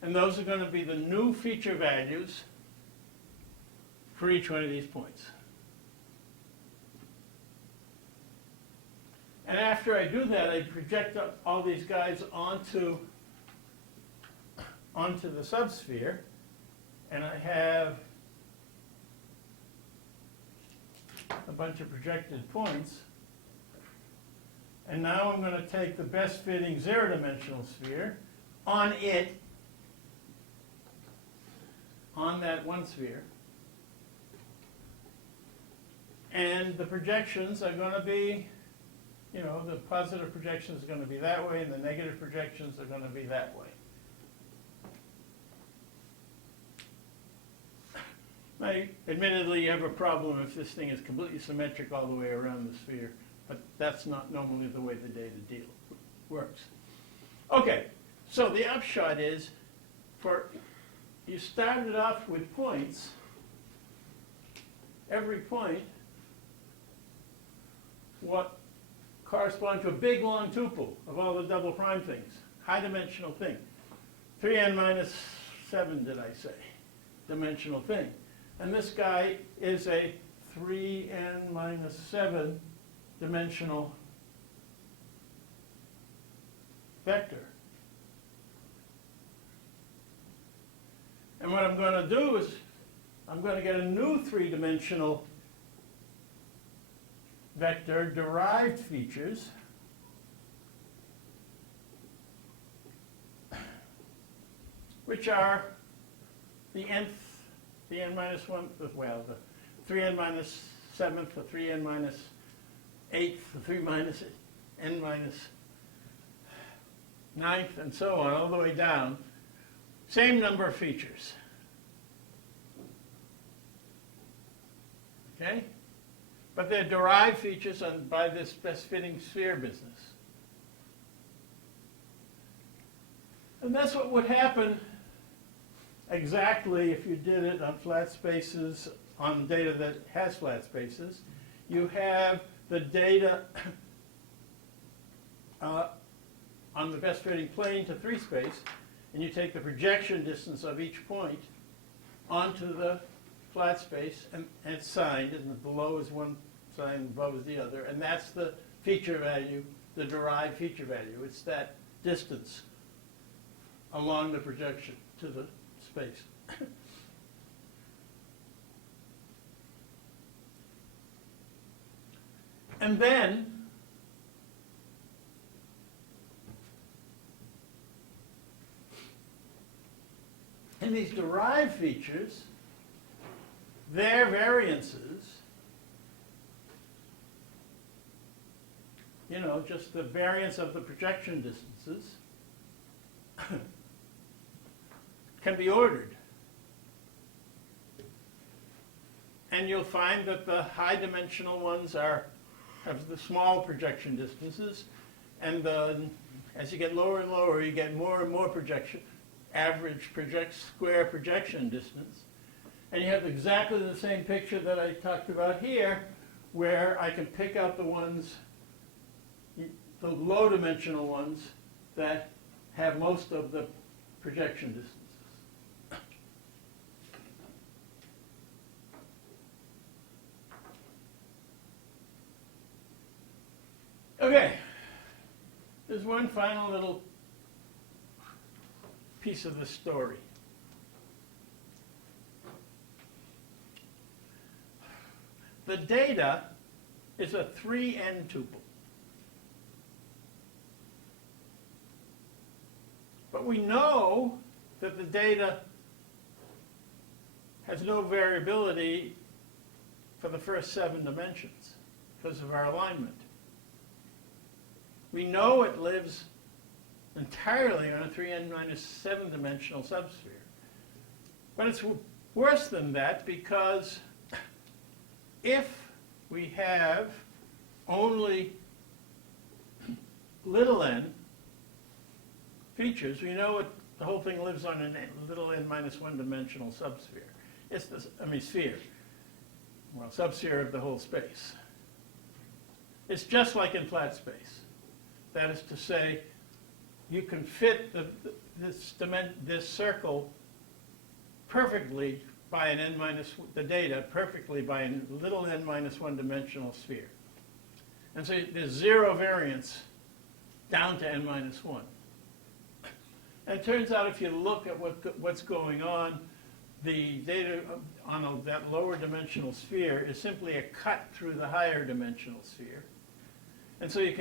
And those are going to be the new feature values for each one of these points. And after I do that, I project all these guys onto the subsphere, and I have a bunch of projected points. And now I'm going to take the best fitting zero-dimensional sphere on it, on that 1 sphere. And the projections are going to be, you know, the positive projections are going to be that way, and the negative projections are going to be that way. Now, admittedly, you have a problem if this thing is completely symmetric all the way around the sphere, but that's not normally the way the data works. Okay, so the upshot is, you started off with points. Every point what correspond to a big long tuple of all the double prime things, high dimensional thing. 3n minus 7, did I say, dimensional thing. And this guy is a 3n minus 7 dimensional vector. And what I'm going to do is I'm going to get a new 3-dimensional vector, derived features, which are the nth, the n minus 1, well, the 3n minus 7th, the 3n minus 8th, the 3 minus n minus 9th, and so on, all the way down. Same number of features. Okay? But they're derived features by this best fitting sphere business. And that's what would happen exactly if you did it on flat spaces on data that has flat spaces. You have the data on the best fitting plane to 3 space, and you take the projection distance of each point onto the flat space, and it's signed, and below is one sign, above is the other, and that's the feature value, the derived feature value. It's that distance along the projection to the space. And then in these derived features, their variances, you know, just the variance of the projection distances, can be ordered. And you'll find that the high dimensional ones have the small projection distances, and as you get lower and lower, you get more and more projection, average square projection distance. And you have exactly the same picture that I talked about here, where I can pick out the ones, the low dimensional ones, that have most of the projection distances. Okay, there's one final little piece of the story. The data is a 3n tuple. But we know that the data has no variability for the first 7 dimensions because of our alignment. We know it lives entirely on a 3n minus 7 dimensional subsphere. But it's worse than that, because if we have only little n features, we know the whole thing lives on a little n minus 1 dimensional subsphere. It's the, sphere. Well, subsphere of the whole space. It's just like in flat space. That is to say, you can fit this circle perfectly by an n minus, the data perfectly by a little n minus 1 dimensional sphere. And so there's 0 variance down to n minus 1. And it turns out if you look at what's going on, the data on that lower dimensional sphere is simply a cut through the higher dimensional sphere. And so you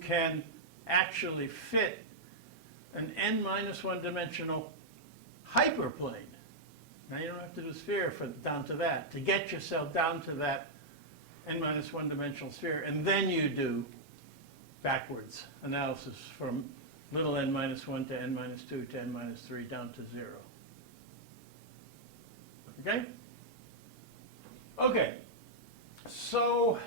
can actually fit an n minus 1 dimensional hyperplane. Now you don't have to do sphere down to that, to get yourself down to that n minus 1 dimensional sphere, and then you do backwards analysis from little n minus 1 to n minus 2 to n minus 3 down to 0. Okay? Okay, so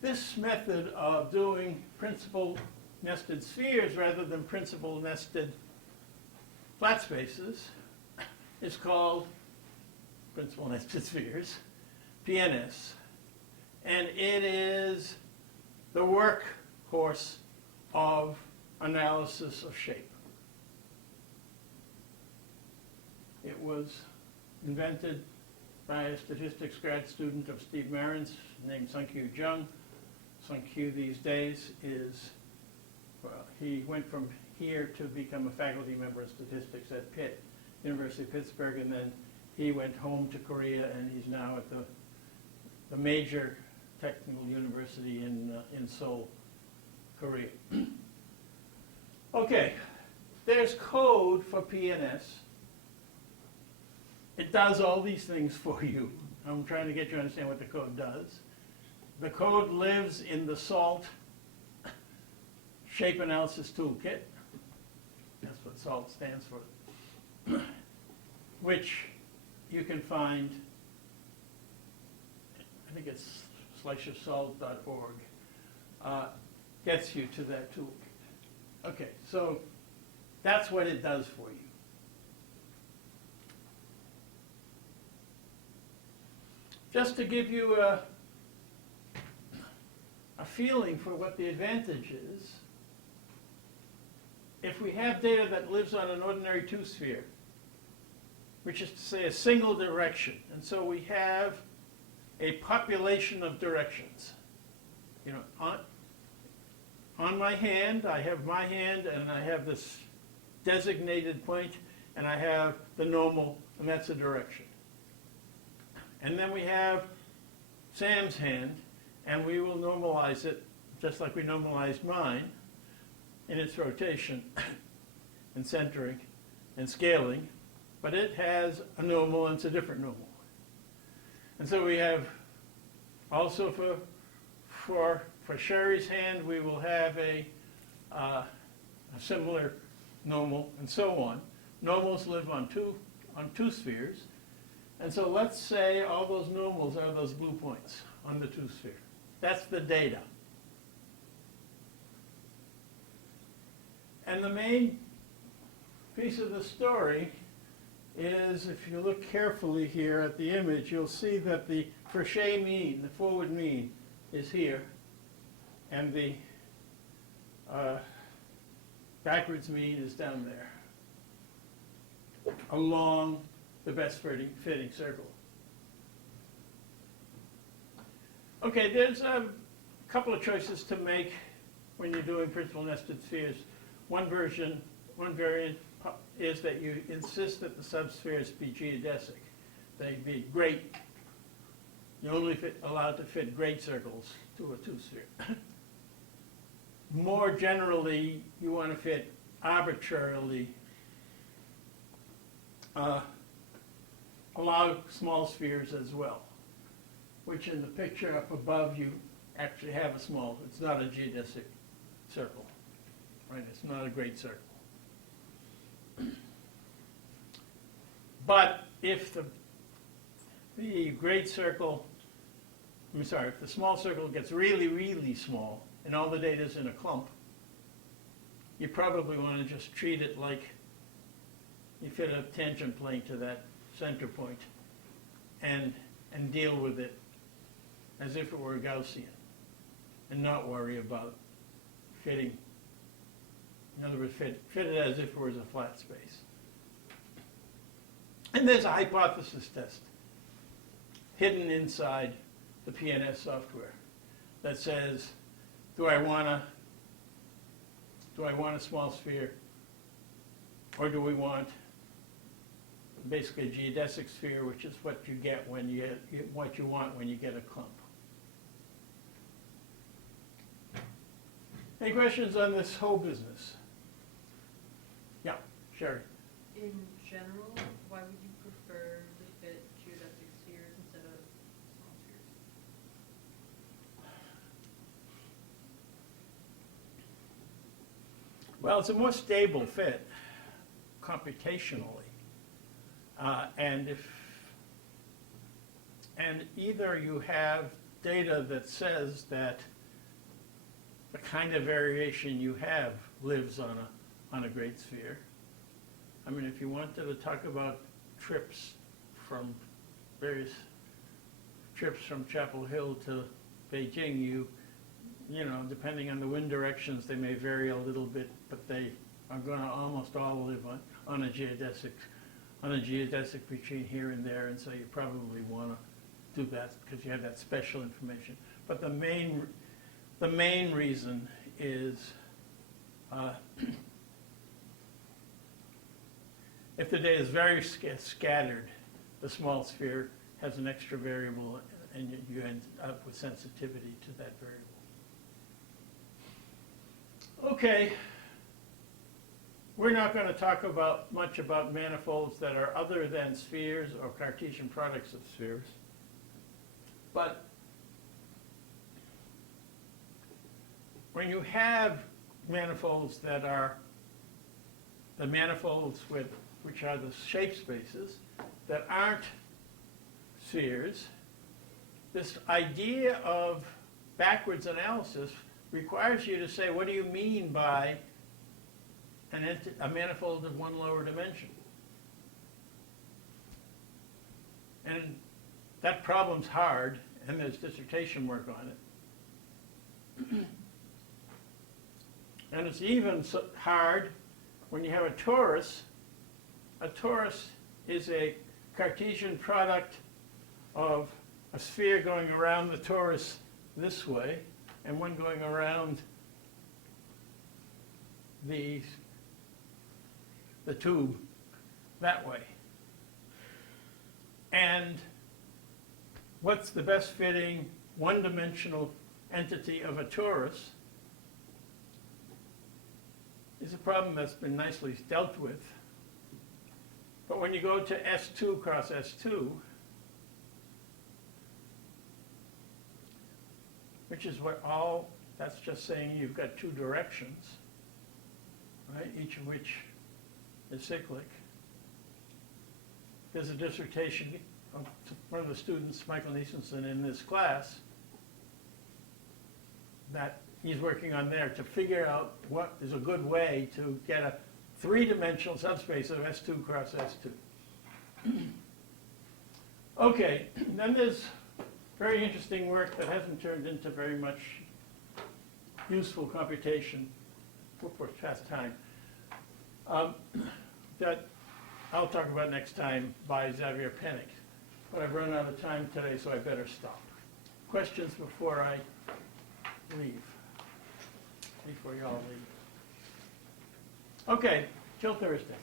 this method of doing principal nested spheres rather than principal nested flat spaces is called principal nested spheres, PNS, and it is the workhorse of analysis of shape. It was invented by a statistics grad student of Steve Marin's named Sung-Kyu Jung. Sung-Kyu these days is, well, he went from here to become a faculty member in statistics at Pitt, University of Pittsburgh, and then he went home to Korea, and he's now at the major technical university in Seoul, Korea. Okay, there's code for PNS. It does all these things for you. I'm trying to get you to understand what the code does. The code lives in the SALT Shape Analysis Toolkit. That's what SALT stands for. Which you can find, I think it's /salt.org, gets you to that toolkit. Okay, so that's what it does for you. just to give you a feeling for what the advantage is, if we have data that lives on an ordinary two-sphere, which is to say a single direction, and so we have a population of directions. You know, on my hand, I have my hand, and I have this designated point, and I have the normal, and that's a direction. And then we have Sam's hand, and we will normalize it just like we normalized mine in its rotation and centering and scaling, but it has a normal and it's a different normal. And so we have also for Sherry's hand, we will have a similar normal and so on. Normals live on two spheres. And so let's say all those normals are those blue points on the two-sphere. That's the data. And the main piece of the story is, if you look carefully here at the image, you'll see that the Frechet mean, the forward mean, is here, and the backwards mean is down there, along the best fitting circle. Okay, there's a couple of choices to make when you're doing principal nested spheres. One variant is that you insist that the subspheres be geodesic. They be great. You're only allowed to fit great circles to a two-sphere. More generally, you want to fit arbitrarily allow small spheres as well, which in the picture up above you actually have a small, it's not a geodesic circle, right? It's not a great circle. But if the great circle, if the small circle gets really, really small and all the data is in a clump, you probably want to just treat it like you fit a tangent plane to that center point and deal with it as if it were Gaussian and not worry about fitting. In other words, fit it as if it was a flat space. And there's a hypothesis test hidden inside the PNS software that says, do I want a small sphere, or do we want basically a geodesic sphere, which is what you get when you get what you want when you get a clump. Any questions on this whole business? Yeah, Sherry. In general, why would you prefer to fit geodesic spheres instead of small spheres? Well, it's a more stable fit computationally. And either you have data that says that the kind of variation you have lives on a great sphere. I mean, if you wanted to talk about trips from Chapel Hill to Beijing, you know, depending on the wind directions, they may vary a little bit, but they are going to almost all live on a geodesic between here and there, and so you probably want to do that because you have that special information. But the main reason is if the data is very scattered, the small sphere has an extra variable, and you end up with sensitivity to that variable. Okay. We're not going to talk much about manifolds that are other than spheres or Cartesian products of spheres. But when you have manifolds that are the manifolds which are the shape spaces that aren't spheres, this idea of backwards analysis requires you to say, what do you mean by a manifold of one lower dimension? And that problem's hard, and there's dissertation work on it. And it's even hard when you have a torus. A torus is a Cartesian product of a sphere going around the torus this way, and one going around the tube that way. And what's the best fitting one-dimensional entity of a torus is a problem that's been nicely dealt with. But when you go to S2 cross S2, which is what that's just saying you've got two directions, right, each of which is cyclic. There's a dissertation of one of the students, Michael Niesenson, in this class, that he's working on there to figure out what is a good way to get a three-dimensional subspace of S2 cross S2. Okay, then there's very interesting work that hasn't turned into very much useful computation for past time, that I'll talk about next time by Xavier Pennick. But I've run out of time today, so I better stop. Questions before I leave? Before you all leave. Okay, till Thursday.